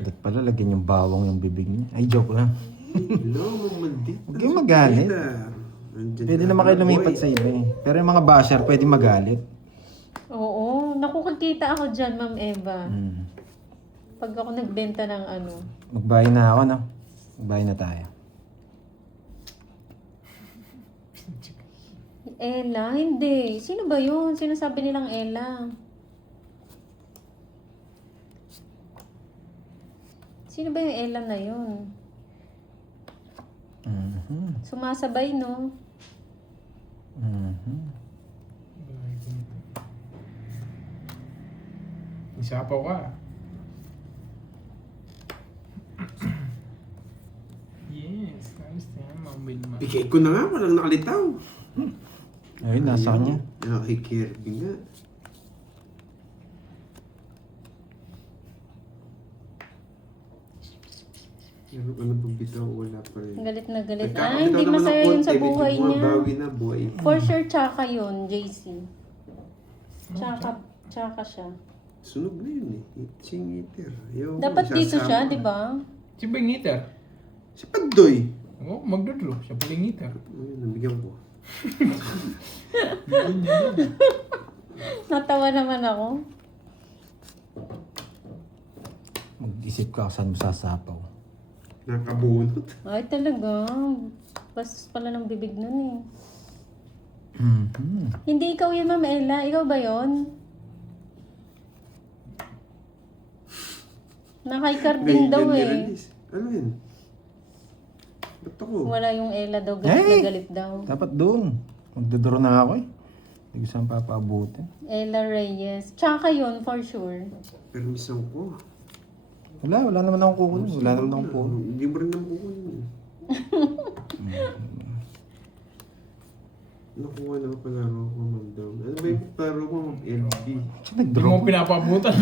Dapat pala lagyan yung bawang yung bibig niya. Ay, joke lang. Hello, magmandit. Huwag kayong magalit. Pwede naman kayo lumipat sa iba eh. Pero yung mga basher, pwede magalit. Oo, nakukita ako dyan, Ma'am Eva. Pag ako nagbenta ng ano. Magbahay na ako, no? Magbahay na tayo. Ella, hindi. Sino ba yun? Sinasabi nilang Ella. Sino ba yung Ella na yun? Sumasabay, no? Isapaw ka. Yes, ayos na yan, Ma'am Wilma. Bigay ko na nga, walang nakalitaw. Ayun, nasa kanya. Kay Kirby nga. Pero ano pag bitaw, wala pa rin. Galit na galit. Nagkakabitaw Ah, hindi naman masaya ng yun konti, sa medyo buhay niya. bumabawi na, buhay. For sure, tsaka yun, JC. Tsaka siya. Sunog na yun eh. Singiter. Dapat dito siya, di ba? Si Bengiter. Si Pandoy. Oo, magdodraw. Siya Bengiter. Ayun, nabigyan ko. Natawa naman ako. Mag-isip ka saan mo sasapaw. Nakabunot. Ay, talaga. Bastos pala ng bibig nun eh. Hindi ikaw yun, Ma'am Ella. Ikaw ba yun? Nakaikarding daw eh. nirelease. Ano yun? Ba't ako? Wala yung Ella daw. Galit na Eh! galit daw. Dapat doon. Magdodoro na ako eh. Hindi ko saan papaabutin. Ella Reyes. Tsaka yun, for sure. Permisan ko. Wala naman akong kukunin. Wala naman akong kukunin. Hindi mo rin naman kukunin. Nakuha na ako palaro ko, Ma'am. Ano ba yung palaro ko, Ma'am LB? Siya Hindi nag-draw. mo pinapabutan.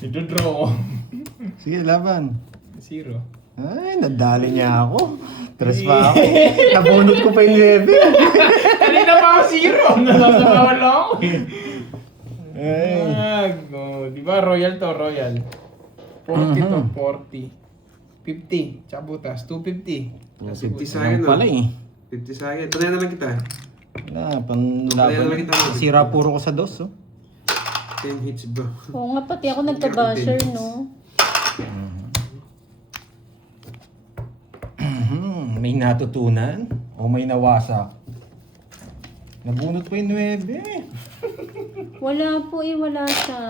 Ito-draw ko. Sige, laban. 0. Ay, nadali niya ako. Tres pa ako. Nabunot ko pa yung lebe. Kanina pa ako 0. Nasasabawan lang ako eh. Ay. Di ba royal to, royal. 40 to 40. 50. Tsaka butas. 250. 50 sa Ayun akin, pala ah. eh. 50 sa akin. Tunayan na lang kita. Wala, Kaya panlaban. naman kita. Sira puro ko sa dos, oh. 10 hits ba? Oo nga, pati ako nagka-basher, no? May natutunan o may nawasak? Nabunot pa yung 9. Wala po eh, wala siya.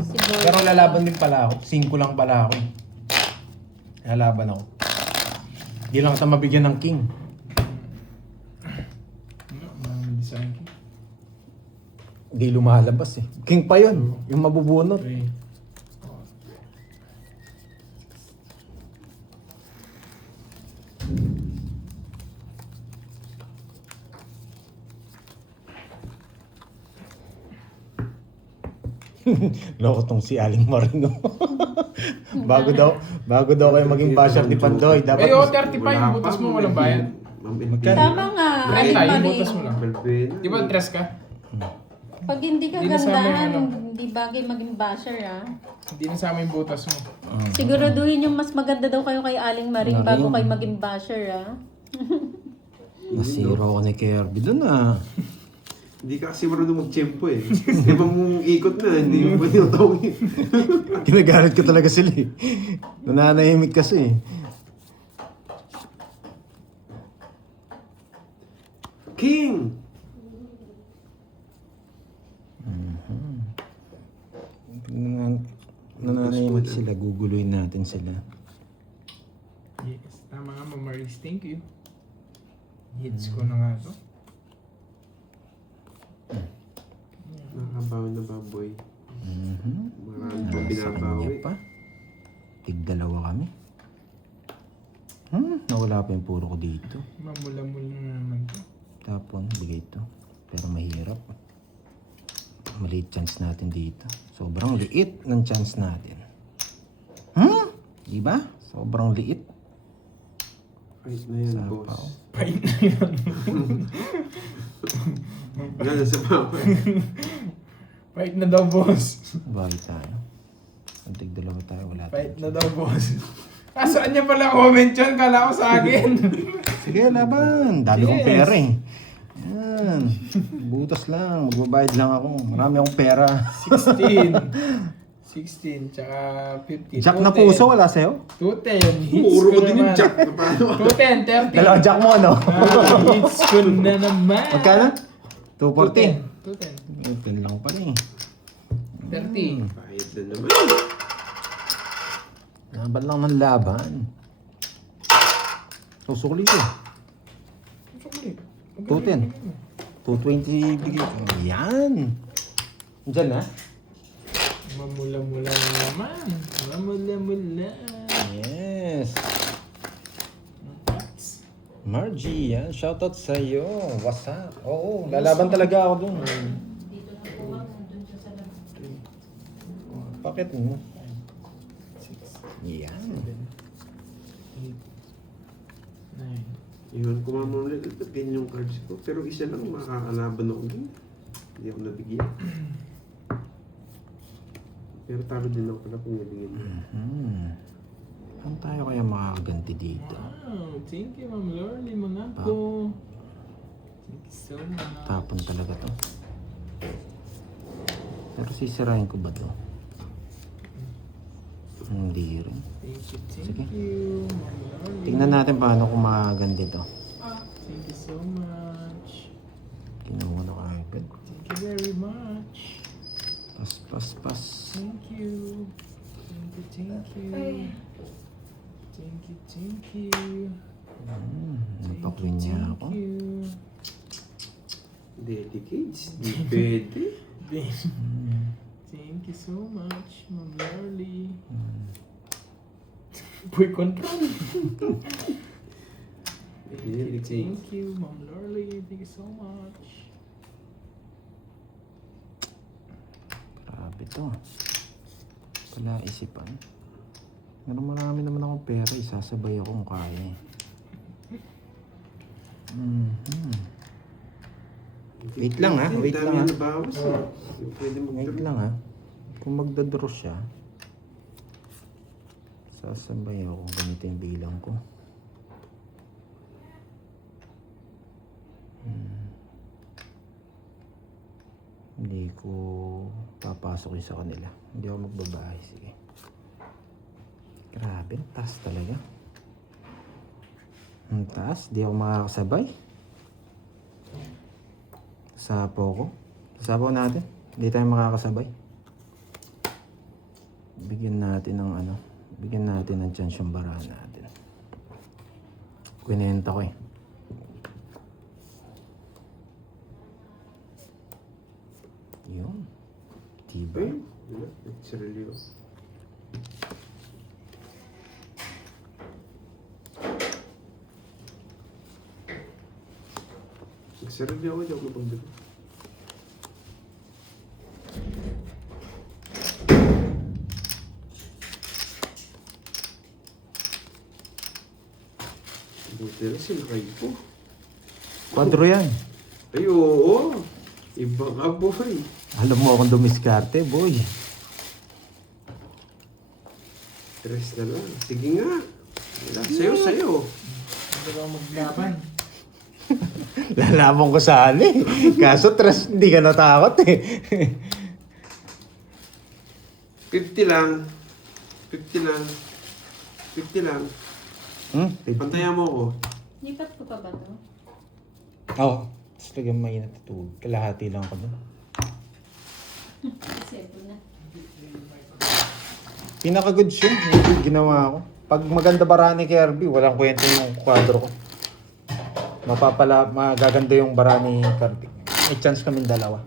Siguro. Pero lalaban din pala ako. 5 lang pala ako eh. Lalaban ako. Di lang kita mabigyan ng king. Design ko. Di lumalabas eh. King pa yun. Yung mabubunot. 3. Loko tong si Aling Marino. bago daw kayo maging basher ni Pandoy. Dapat Eh, 35 yung butas mo, walang bayad. Magkano? Tama nga, Aling 30 yung Marie. butas mo lang. Di ba dress ka? Pag hindi ka Hindi na sa amin, gandahan, ano. hindi bagay maging basher ah. Hindi nasama yung butas mo. Siguraduhin yung mas maganda daw kayo kay Aling Maring bago kayo maging basher ah. Nasiro ko ni Kirby dun ah. Hindi ka kasi marunong mag-tempo eh. Ibang ikot na, hindi mo ba tinatawin? Ginagalit ko talaga sila eh. Nananahimik kasi. King! Nananahimik sila, guguluhin natin sila. Yes, tama nga, Ma'am Maris. Thank you. Hits ko na nga to. Nakakabawi na baboy. Marami pang Nasa kanya binabawi. pa. Tig-dalawa kami. Nawala pa yung puro ko dito. Mamula-mula na naman to. Tapon, bigay ito. Pero mahirap. Maliit chance natin dito. Sobrang liit ng chance natin. Diba? Sobrang liit. Kahit na yan, Sapaw. boss. Pain na yun. Wala sa papa. Fight na daw, boss. Bakit tayo? Kung tig-dalawa tayo, wala tayo. Fight na daw, boss. Saan niya pala comment yun? Kala ko sa akin. Sige, laban. Dami kong Yes. pera eh. Yan. Butas lang. Magbabayad lang ako. Marami akong pera. 16, tsaka 50. Jack na puso, wala sa'yo? 210. Hits Puro ko ko din yung naman. jack na paano. 210, 30. Dalawang jack mo, ano? Hits ko na naman. Magkano? 240. 210. 10 lang pala eh. 30. Bayad na naman. Laban lang ng laban. Susukli ko. 210. 220 bigay ko. Yan. Diyan na. Mamula-mula na naman. Mamula-mula. Yes. Margie, yan. Shoutout sa'yo. What's up? Oo, lalaban talaga ako dun. Bakit mo? 6, Yan. 8, 9. Yun, kumama ulit. Ganyan yung cards ko. Pero isa lang, makakalaban ako din. Hindi ako nabigyan. Pero talo din ako pala kung nabigyan mo. Saan tayo kaya makakaganti dito? Wow, thank you, Ma'am Lorly, mga po. Thank you so much. Tapon talaga to. Pero sisirain ko ba to? Hindi rin. Thank you, Sige. thank you, Ma'am Lorly. Tingnan natin paano kung makakaganti to. Thank you so much. Kinuha na agad. Thank you very much. Pas. Thank you. Thank you, thank you. Thank you, thank you. Napakwin niya ako. Thank you. Dedicates. Di pwede. Thank you so much, Ma'am Lorly. Boy control. Thank you, Ma'am Lorly. Thank you so much. Grabe to. Wala isipan. Pero marami naman akong pera. Isasabay ako kung kaya eh. Wait lang ha. Wait lang ha. Dami na bawas eh. Pwede Wait mag-draw. lang ha. Kung magdadraw siya, sasabay ako kung ganito yung bilang ko. Hindi ko papasok sa kanila. Hindi ako magbabahay. Sige. Grabe, ang taas talaga. Ang taas, di ako makakasabay. Sapo ko. Sapo natin. Hindi tayo makakasabay. Bigyan natin ng ano. Bigyan natin ng chance yung barahan natin. Kwinenta ko eh. Yun. Diba? Ay, wala. Nagsarili ako. Nagsarili ako, hindi ako napagdago. Pero sinakay ko. Kwadro yan. Ay, oo. Iba nga, boy. Alam mo akong dumiskarte, boy. Tres na lang. Sige nga. Wala, sayo. Hindi ka maglaban. Lalaban ko sana eh. Kaso trust, hindi ka natakot eh. 50 lang. 50 lang. 50 lang. Pantayan mo ko. Lipat ko pa ba to? Oo. Tapos lagyan mainit ito. Kalahati lang ako doon. Kasi ito na. Pinaka-good siya. Yung ginawa ko. Pag maganda barani kay Kirby, walang kwento yung kwadro ko. Magaganda yung barani ni Kirby. May chance kaming dalawa.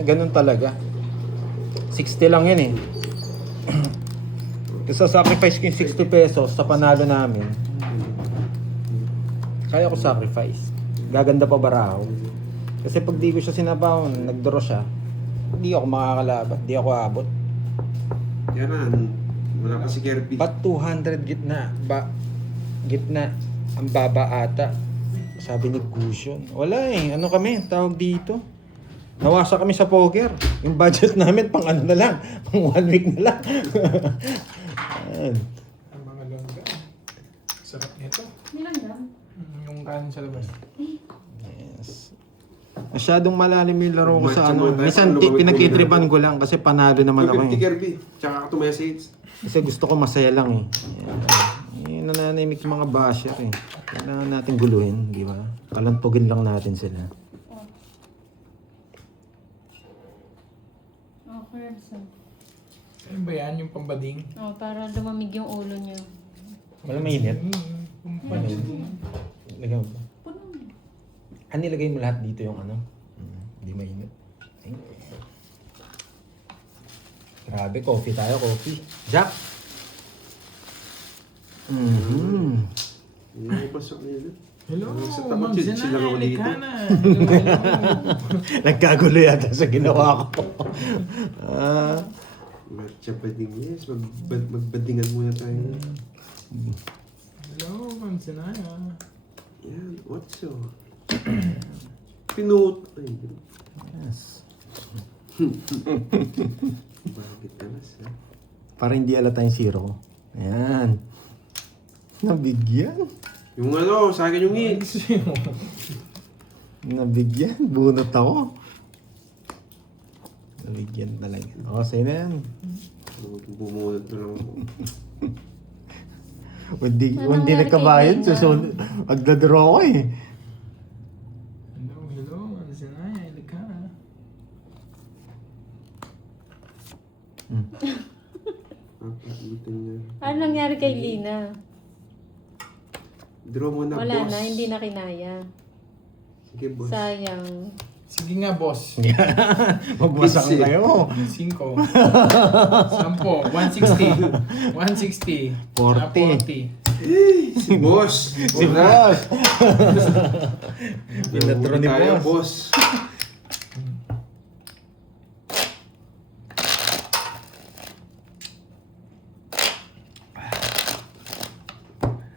Ganun talaga. 60 lang yan eh. Kasi sacrifice ko yung 60 pesos sa panalo namin. Kaya ko sacrifice. Gaganda pa baraho. Kasi pag di ko siya sinabaw, nagdraw siya, hindi ako makakalaban, hindi ako abot. Yan. Wala pa si Kirby. Ba't 200 gitna? Gitna. Ang baba ata. Sabi ni Cushion. Wala eh. Ano kami? Tawag dito. Nawasa kami sa poker. Yung budget namin pang ano na lang. Pang 1 week na lang. Ayan. Ang mga langga. Sarap nito. Nilanggam. Yung kanin sa labas. Yes. Masyadong malalim yung laro ko sa Matcha ano. mo tayo, Minsan lumamig ko pinagtitripan ko lang kasi panalo naman ako 50 eh. Kirby. Tsaka ka to message. Kasi gusto ko masaya lang eh. Yan. Nananimik yung mga basher eh. Kailangan natin guluhin, di ba? Kalantugin lang natin sila. Okay, so. Ano ba yan? Yung pambading? Oh, para lumamig yung ulo niyo. Wala mainit. Pambading. Lagyan mo ba? Puno. Nilagay mo lahat dito yung ano? Hindi mainit. Ay. Grabe, coffee tayo, coffee. Jack! Yan yung pasok nila. Hello, Sa tapat Ma'am yun, sila Zenaya, ako dito. Likana. Hello. Nagkagulo yata sa ginawa ko. Matcha bading, yes. Magbadingan muna tayo. Hello, Ma'am Zenaya. Yan, what's so? Pinut. Ay, Yes. bakit alas, ha? Para hindi alata yung zero ko. Ayan. Nabigyan. Yung ano, sa akin yung hits. Nabigyan. Bunot ako. Nabigyan talaga. O, sa'yo na yan. Bumunod na lang ako. Hindi Anong nangyari nagkabayan. kay Lina? Susunod. Magdadraw ko eh. Hello, Ma'am Zenaya, Likana. Papaitan niya. Ano nangyari kay Lina? Draw mo na, Wala boss. na, hindi na kinaya. Sige, boss. Sayang. Sige nga, boss. Magmasang Kasi- kayo. 5. 10. 160. 160. 40. Si boss. Si boss. Pinatro ni Tayo, boss. boss.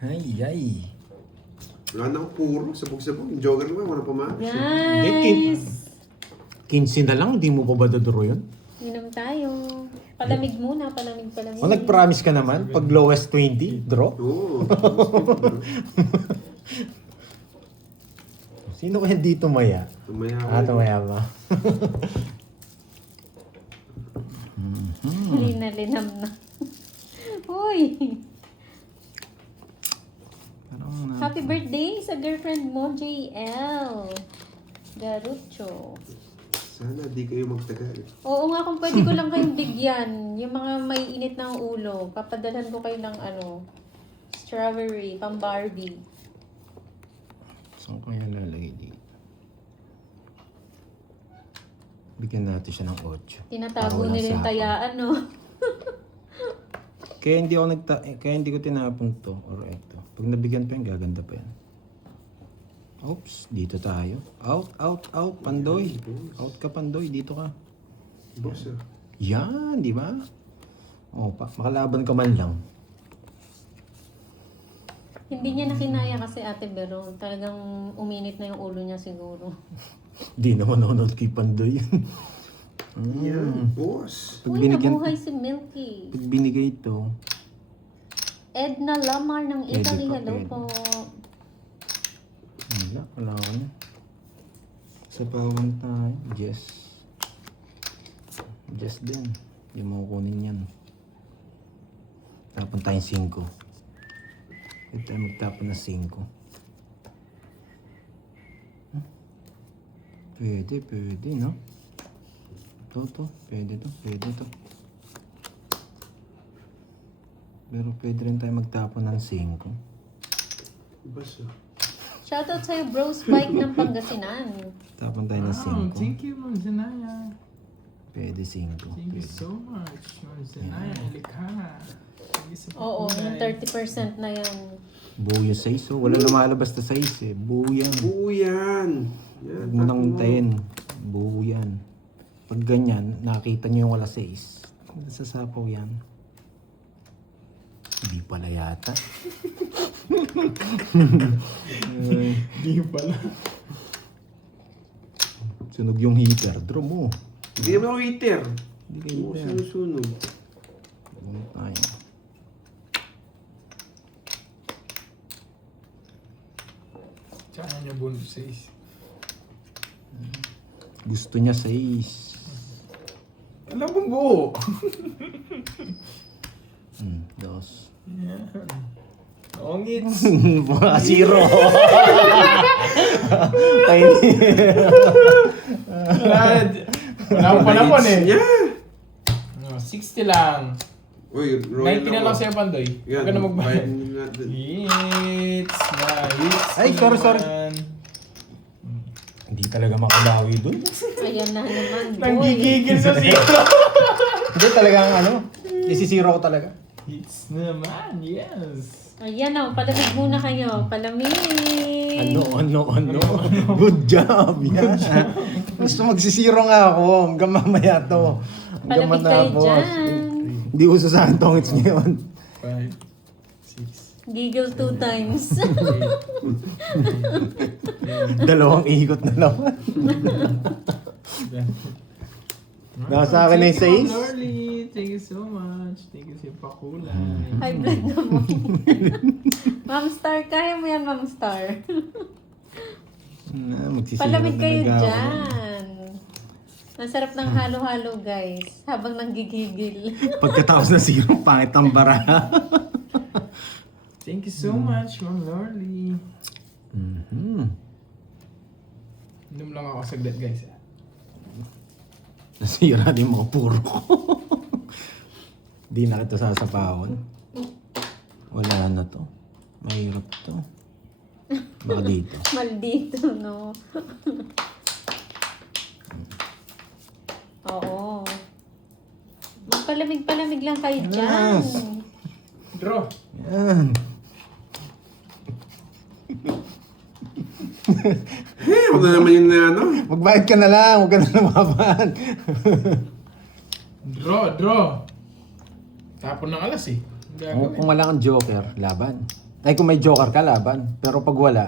Ay. Wala na akong puro. Sabog-sabog. Yung jogger naman, wala pumakas. Guys! 15 na lang, hindi mo pa ba dadraw yun? Inom tayo. Palamig muna, palamig. O nag-promise ka naman, pag lowest 20, draw? Oo. Sino kaya dito maya? Tumaya ako. Tumaya ba? Linalinam na. Uy! Happy birthday sa girlfriend mo, JL. Garucho. Sana di kayo magtagal. Oo nga, kung pwede ko lang kayong bigyan. Yung mga may init ng ulo, papadalhan ko kayo ng strawberry, pang Barbie. Saan ko yan lalagay dito? Bigyan natin siya ng 8. Tinatago Para wala nila yung sako. tayaan, no? Kaya hindi ko tinapon to or ito. Pag nabigyan pa yan, gaganda pa yan. Oops, dito tayo. Out, Pandoy. Out ka, Pandoy. Dito ka. Boss, ah. Yan, di ba? Oh, makalaban ka man lang. Hindi niya nakinaya kasi Ate Bero. Talagang uminit na yung ulo niya siguro. Di naman nanonood kay Pandoy. Yan, boss. Pag Uy, binigyan, nabuhay si Milky. pag binigay ito, Edna Lamar ng Italy. Pwede pa, Hello pwede. po. wala ka na. Sa pawan tayo, Jess. Jess din. Hindi mo kunin yan. Tapon tayong 5. Pwede tayo magtapon na 5. Pwede, no? Ito, pwede to. Pero pwede rin tayo magtapon ng 5. Basta. Shoutout sa'yo, Bro Spike ng Pangasinan. Tapon tayo ng Wow, 5. thank you, Ma'am Zenaya. Pwede 5. Thank you so much, Ma'am Zenaya Elikha. Thank you sa Oo, yung pakulay. 30% na yan. Buo yung 6. So, wala lumalabas na 6 eh. Buo yan. Buo yan. Huwag mo nang untayin. Buo yan. Pag ganyan, nakita nyo yung wala 6. Sasapaw yan. Hindi pala yata. Di pala. Sunog yung heater. Draw mo. Hindi naman ako heater. Hindi kayo Oo, heater. sunog. Ano tayo? Tsaka niya bonus 6. Gusto niya 6. Alam mo buo. 2. Yan. Ongits. Mga 0. Wala akong panapon eh. Yeah. 60 lang. Uy, 90 na lang sa'yo, Pandoy. Huwag ka na magbayad. natin. Hits na hits. Ay, sorry. naman. Hindi talaga makalawi dun. Ayan na naman, boy. Nanggigigil sa zero. Hindi talagang ano. Isisiro ko talaga. Hits naman, yes. Ayan na, palamig muna kayo. Palamig. Ano. Good job. Yan. Gusto magsisiro nga ako. Hanggang mamaya to. Hanggang Palamig kayo matapos. dyan. Hindi uso sa tongits ngayon. 5, 6, Giggle 2 times. 8, 2 ikot na naman. 7. Nasa akin na yung 6. Lorly, thank you so much. Thank you sa pakulay. High blood na mo. Ma'am Star, kaya mo yan, Ma'am Star. Magsisiro Palamig kayo talaga ako. dyan. Ang sarap ng halo-halo, guys. Habang nanggigigil. Pagkatapos na zero, pangit ang bara. Thank you so much, Ma'am Lorly. Inom lang ako saglit, guys. Nasira din mga puro ko. Di na kita sasapawon. Wala na to. Mahirap to. Baka dito. Maldito, no? Oo. Magpalamig-palamig lang kayo dyan. Yes. Draw. Yan. Huwag na naman yun na ano. Magbayad ka na lang. Huwag ka na lumaban. Draw. Tapon ng alas eh. Kung wala kang joker, laban. Ay, kung may joker ka, laban. Pero pag wala,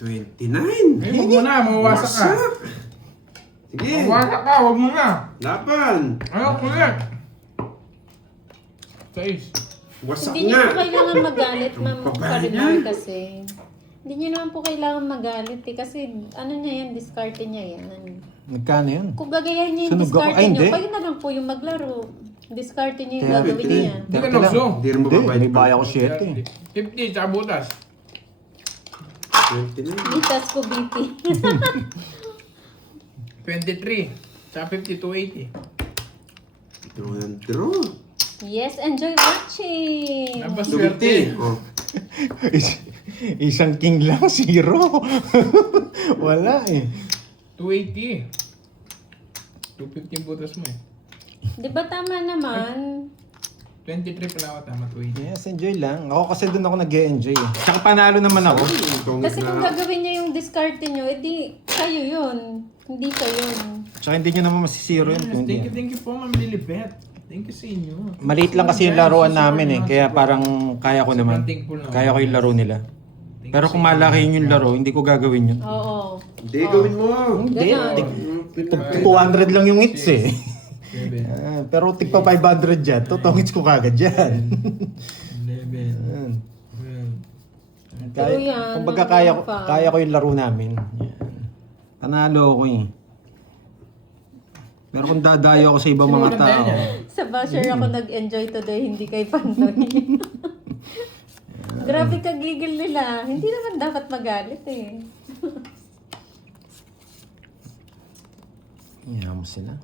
29. Ay, huwag mo na, mawawasak ka. Wasak. Sige. Mawawasak ka, huwag mo na. Laban. Ayaw ko yan. 6. Wasak Hindi nga. niyo po kailangan magalit, Ma'am Babae Karimar, yan. kasi. Hindi niyo naman po kailangan magalit eh. Kasi ano niya yan, discarte niya yan. nagkano yun? Kung gagayahin niya yung Sunog ako. discarte Ay, niyo, hindi. kayo na lang po yung maglaro. Discarte niyo yung Kaya, gagawin niya. Hindi ka 30 lang. nagso. Hindi rin Hindi, mababayad may pa. baya ko 7 eh. 50, tsaka butas. 29. Bitas ko BP. 23. Tsaka 50 to 80. Draw ng draw. Yes, enjoy watching! Napaswerte. Oh. Isang king lang, 0. Wala eh. 280. 250 butas mo eh. Di ba tama naman? 23 pala ako, tama 280. Yes, enjoy lang. Ako kasi doon ako nag-e-enjoy eh. Tsaka panalo naman ako. Kasi kung gagawin niya yung discarte niyo, edi kayo yun. Hindi kayo yun. Tsaka hindi nyo naman masisiro yun. kung hindi Thank you po, Ma'am Lilipet. Thank you sa inyo. Maliit lang kasi yung laruan namin eh. Kaya parang kaya ko naman. Kaya ko yung laro nila. Pero kung malaki yung laro, hindi ko gagawin yun. Oo. Hindi, gawin mo. Hindi. Ganon. 200 lang yung hits eh. 7, Pero tigpa 500 dyan. Totong hits ko kagad dyan. 11, 12. Pero yan, Kumbaga nandun pa. kaya ko yung laro namin. Yan. Panalo ko eh. Pero kung dadayo ako sa ibang mga tao, Sa basher ako nag-enjoy today, hindi kay Pandoy. Grabe kagigil nila. Hindi naman dapat magalit eh. iyan mo sila.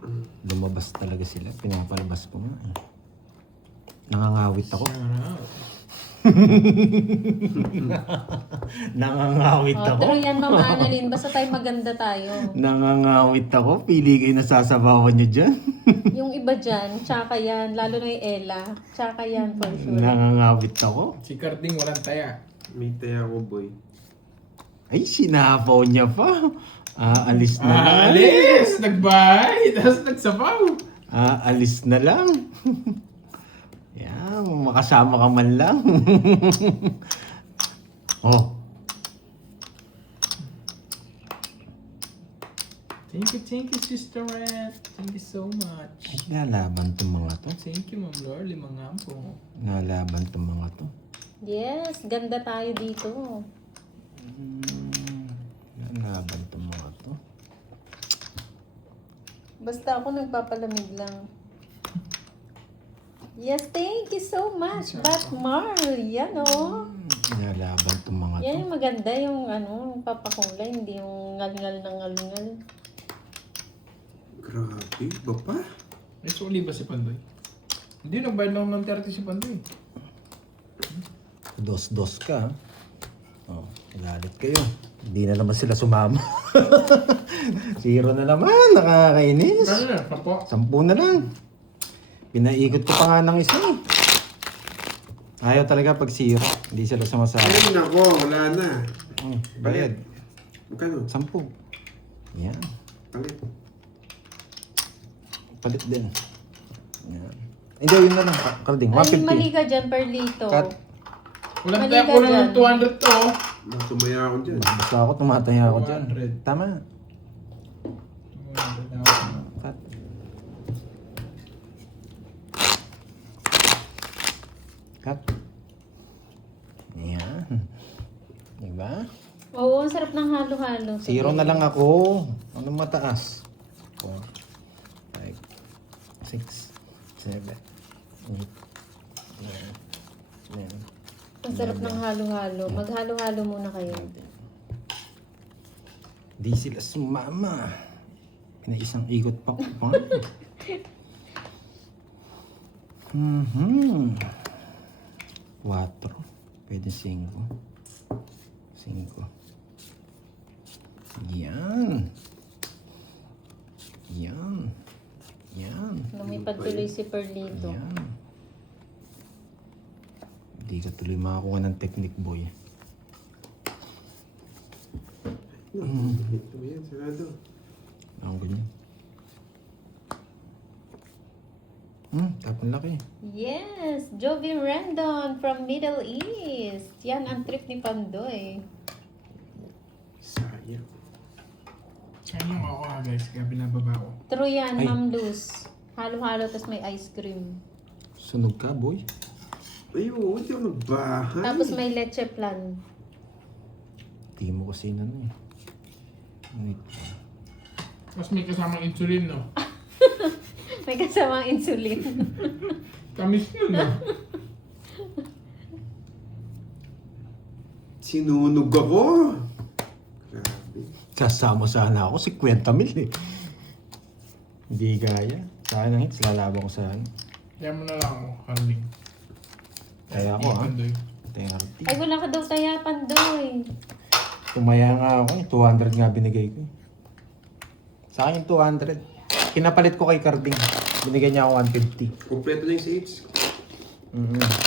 Lumabas talaga sila. Pinapalabas ko nga eh. Nangangawit ako. Nangangawit Oh, ako. pero yan, Ma'am Annalyn, basta tayo maganda tayo. Nangangawit ako. Pili kayo nasasabawan nyo dyan. Yung iba dyan, tsaka yan, lalo na yung Ella, tsaka yan for sure. Nangangawit ako. Si Carding walang taya. May taya ko, boy. Ay, sinapaw niya pa. Aalis na lang. Alis! Nagbahay! Tapos nagsabaw. Aalis na lang. Yan, makasama ka man lang. Oh, Thank you, Sister Red. Thank you so much. nalaban tong mga to. Thank you, Ma'am Lorly, mga po. Nalaban tong mga to. Yes, ganda tayo dito. Nalaban tong mga to. Basta ako nagpapalamig lang. Yes, thank you so much, Batmar. Yan o. Nalaban tong mga to. Yan yung maganda, yung ano, yung papakulay, hindi yung ngal-ngal na ngal-ngal. Grabe, iba pa. May suli ba si Pandoy? Hindi, nagbayad lang ng 30 si Pandoy. Dos-dos ka. Oh, galit kayo. Hindi na naman sila sumama. 0 na naman, nakakainis. Ano na, papo? 10 na lang. Pinaikot ko pa nga ng isa eh. Ayaw talaga pag 0. Hindi sila sumasama. Ay, nako, wala na. Bayad. Magkano? 10. Yan. Palit. Palit din. Yan. Hindi, yun na lang. Karding, Ay, 150. mali ka dyan, Perlito. Cut. Walang Mali taya ka ko lang dyan. ng 200 to. Tumaya ako dyan. Basta ako, tumataya ako dyan. 200. Tama. 200 na ako. Cut. Cut. Yan. Diba? Oo, ang sarap ng halo-halo. 0 na lang ako. Anong mataas? 4, 5, 6, 7, 8, 9, 10. Ang sarap ng halo-halo. Maghalo-halo muna kayo. Di sila sumama. Pinaisang ikot pa ko pa. 4. Pwede 5. 5. Yan. Yan. Yan. Lumipad tuloy si Perlito. Yan. Hindi ka tuloy makakuha ng technique, boy. Ito yan, sarado. Ang ganyan. Tapon laki. Yes! Jovi Rendon from Middle East. Yan ang trip ni Pandoy. Sayang. Ano ako guys, kaya binababa ko. True yan, Ay. Ma'am Luz. Halo-halo, tapos may ice cream. Sunog ka, boy. Ay, oo, hindi ako nagbahay. Tapos may leche plan. Di mo kasi na eh. Wait. Tapos may kasamang insulin, no? May kasamang insulin. Kamis yun, no? Sinunog ako. Grabe. Kasama sana ako, 50 mil eh. Hindi kaya. Sa akin ang hits, lalaban ko sa akin. Kaya mo na lang ako, Carling. Kaya ako ha. Pandoy. Ay, wala ka daw taya, Pandoy. Tumaya nga ako eh. 200 nga binigay ko eh. Sa akin yung 200. Kinapalit ko kay Carding. Binigyan niya ako 150. Kompleto na yung seats.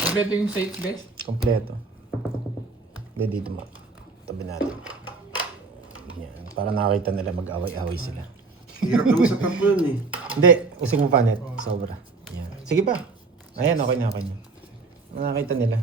Kompleto yung site, guys. Kompleto. Hindi dito ma. Tabi natin. Yan. Para nakakita nila mag-away-away sila. Hirap naman sa tapunan eh. Hindi. Usig mo pa net. Sobra. Yan. Sige pa. Ayan, okay na, okay na. Nakakita nila.